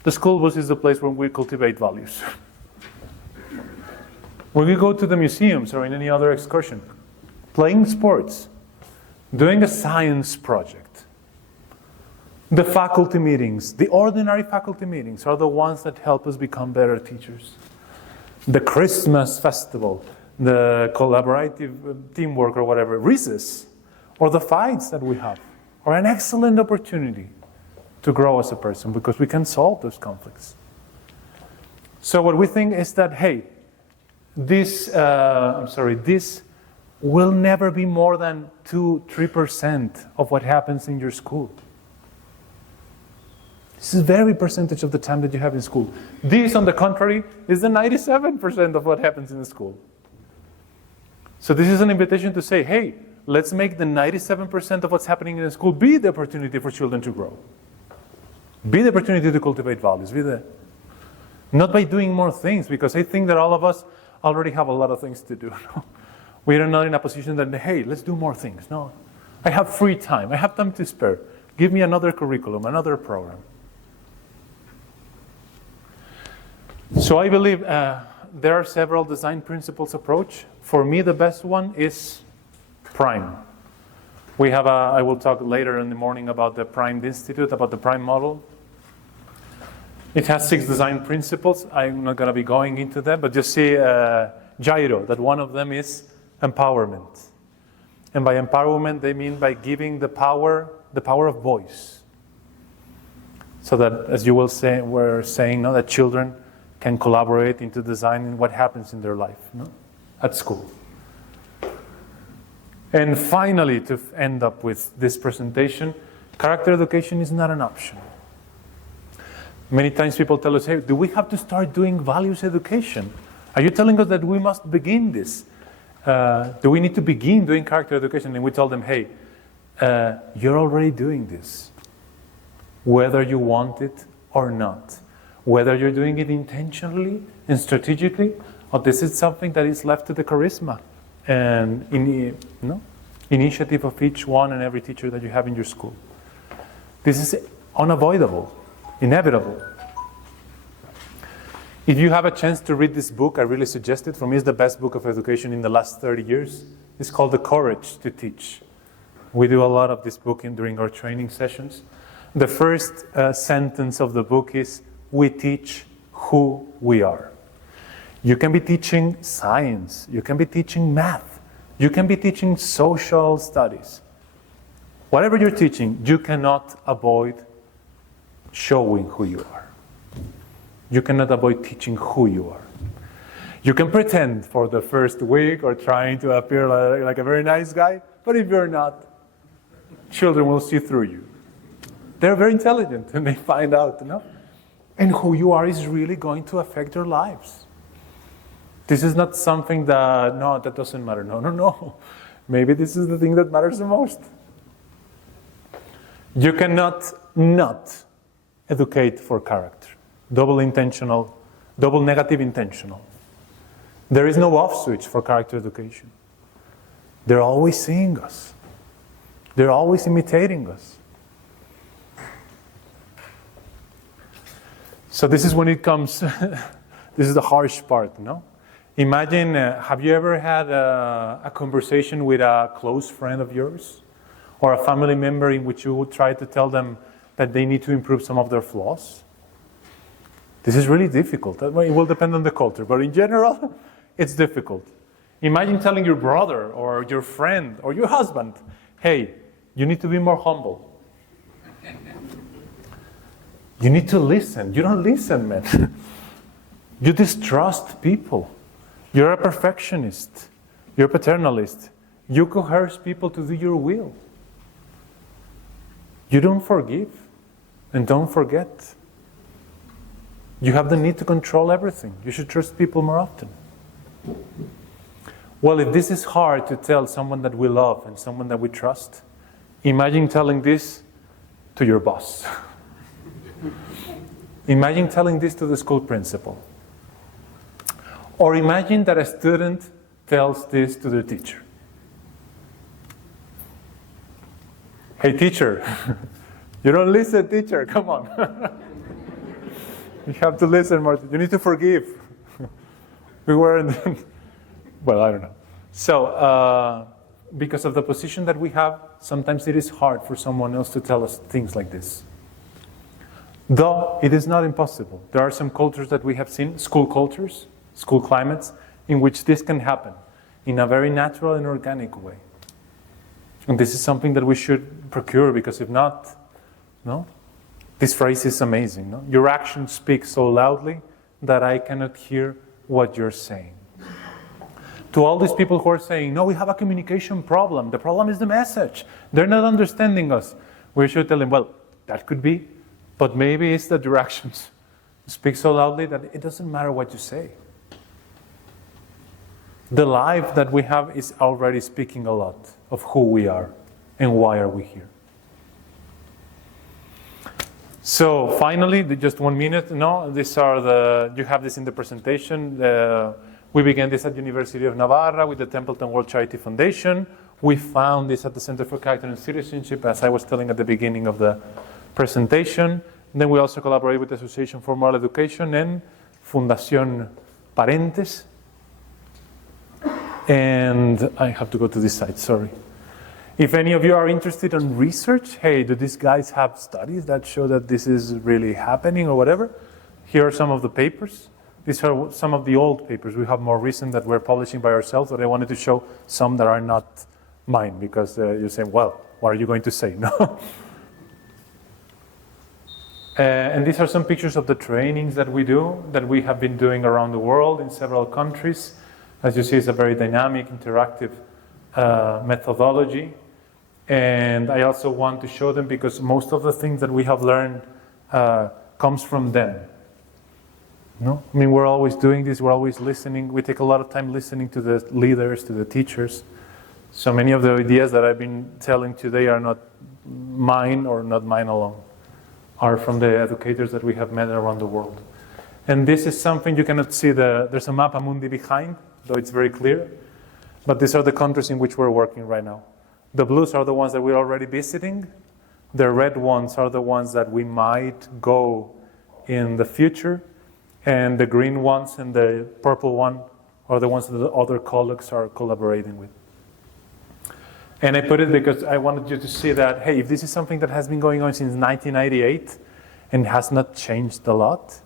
The school bus is the place where we cultivate values. When we go to the museums or in any other excursion, playing sports, doing a science project, the faculty meetings, the ordinary faculty meetings are the ones that help us become better teachers. the Christmas festival, the collaborative teamwork or whatever, recess, or the fights that we have, are an excellent opportunity to grow as a person because we can solve those conflicts. So what we think is that, hey, this will never be more than 2-3% of what happens in your school. This is a very percentage of the time that you have in school. This, on the contrary, is the 97% of what happens in the school. So this is an invitation to say, hey, let's make the 97% of what's happening in the school be the opportunity for children to grow. Be the opportunity to cultivate values. Not by doing more things, because I think that all of us already have a lot of things to do. We are not in a position that, hey, let's do more things. No, I have free time. I have time to spare. Give me another curriculum, another program. So I believe there are several design principles approach. For me, the best one is PRIME. We have I will talk later in the morning about the PRIME Institute, about the PRIME model. It has 6 design principles. I'm not going to be going into them, but just see gyro, that one of them is empowerment. And by empowerment, they mean by giving the power of voice. So that, as you will say, we're saying, no, that children can collaborate into designing what happens in their life, no? At school. And finally, to end up with this presentation, character education is not an option. Many times people tell us, hey, do we have to start doing values education? Are you telling us that we must begin this? Do we need to begin doing character education? And we tell them, hey, you're already doing this, whether you want it or not. Whether you're doing it intentionally and strategically, or this is something that is left to the charisma and initiative of each one and every teacher that you have in your school. This is unavoidable, inevitable. If you have a chance to read this book, I really suggest it. For me, it's the best book of education in the last 30 years. It's called The Courage to Teach. We do a lot of this book during our training sessions. The first sentence of the book is, we teach who we are. You can be teaching science. You can be teaching math. You can be teaching social studies. Whatever you're teaching, you cannot avoid showing who you are. You cannot avoid teaching who you are. You can pretend for the first week or trying to appear like a very nice guy, but if you're not, children will see through you. They're very intelligent and they find out, And who you are is really going to affect their lives. This is not something that, no, that doesn't matter. No. Maybe this is the thing that matters the most. You cannot not educate for character. Double negative intentional. There is no off switch for character education. They're always seeing us. They're always imitating us. So this is when it comes, this is the harsh part, no? Imagine, have you ever had a conversation with a close friend of yours? Or a family member in which you would try to tell them that they need to improve some of their flaws? This is really difficult. It will depend on the culture, but in general, it's difficult. Imagine telling your brother or your friend or your husband, hey, you need to be more humble. You need to listen. You don't listen, man. You distrust people. You're a perfectionist. You're a paternalist. You coerce people to do your will. You don't forgive and don't forget. You have the need to control everything. You should trust people more often. Well, if this is hard to tell someone that we love and someone that we trust, imagine telling this to your boss. Imagine telling this to the school principal. Or imagine that a student tells this to their teacher. Hey, teacher, you don't listen, teacher, come on. You have to listen, Martin. You need to forgive. We weren't, well, I don't know. So, because of the position that we have, sometimes it is hard for someone else to tell us things like this. Though it is not impossible. There are some cultures that we have seen, school cultures, school climates in which this can happen in a very natural and organic way. And this is something that we should procure, because if not, no? This phrase is amazing. No? Your actions speak so loudly that I cannot hear what you're saying. To all these people who are saying, no, we have a communication problem. The problem is the message. They're not understanding us. We should tell them, well, that could be, but maybe it's that your actions speak so loudly that it doesn't matter what you say. The life that we have is already speaking a lot of who we are and why are we here. So finally, just 1 minute. No, these are you have this in the presentation. We began this at University of Navarra with the Templeton World Charity Foundation. We found this at the Center for Character and Citizenship, as I was telling at the beginning of the presentation. And then we also collaborate with the Association for Moral Education and Fundación Parentes. And I have to go to this side, sorry. If any of you are interested in research, hey, do these guys have studies that show that this is really happening or whatever? Here are some of the papers. These are some of the old papers. We have more recent that we're publishing by ourselves, but I wanted to show some that are not mine, because you're saying, well, what are you going to say? No. And these are some pictures of the trainings that we do, that we have been doing around the world in several countries. As you see, it's a very dynamic, interactive methodology. And I also want to show them because most of the things that we have learned comes from them. No? I mean, we're always doing this, we're always listening. We take a lot of time listening to the leaders, to the teachers. So many of the ideas that I've been telling today are not mine, or not mine alone, are from the educators that we have met around the world. And this is something you cannot see. There's a map mundi behind, though it's very clear. But these are the countries in which we're working right now. The blues are the ones that we're already visiting. The red ones are the ones that we might go in the future. And the green ones and the purple one are the ones that the other colleagues are collaborating with. And I put it because I wanted you to see that, hey, if this is something that has been going on since 1998 and has not changed a lot,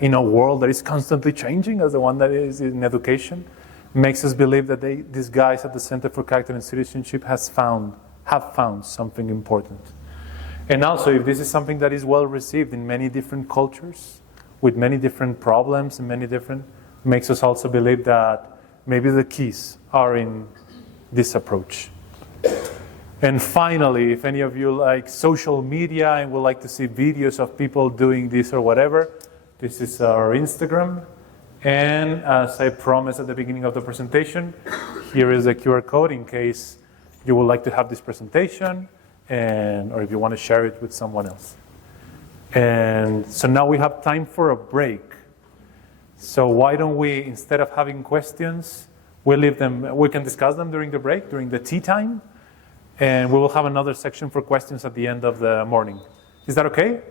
in a world that is constantly changing as the one that is in education, makes us believe that these guys at the Center for Character and Citizenship have found something important. And also, if this is something that is well received in many different cultures, with many different problems and makes us also believe that maybe the keys are in this approach. And finally, if any of you like social media and would like to see videos of people doing this or whatever, this is our Instagram. And as I promised at the beginning of the presentation, here is a QR code in case you would like to have this presentation, or if you want to share it with someone else. And so now we have time for a break. So why don't we, instead of having questions, we can discuss them during the break, during the tea time, and we will have another section for questions at the end of the morning. Is that okay?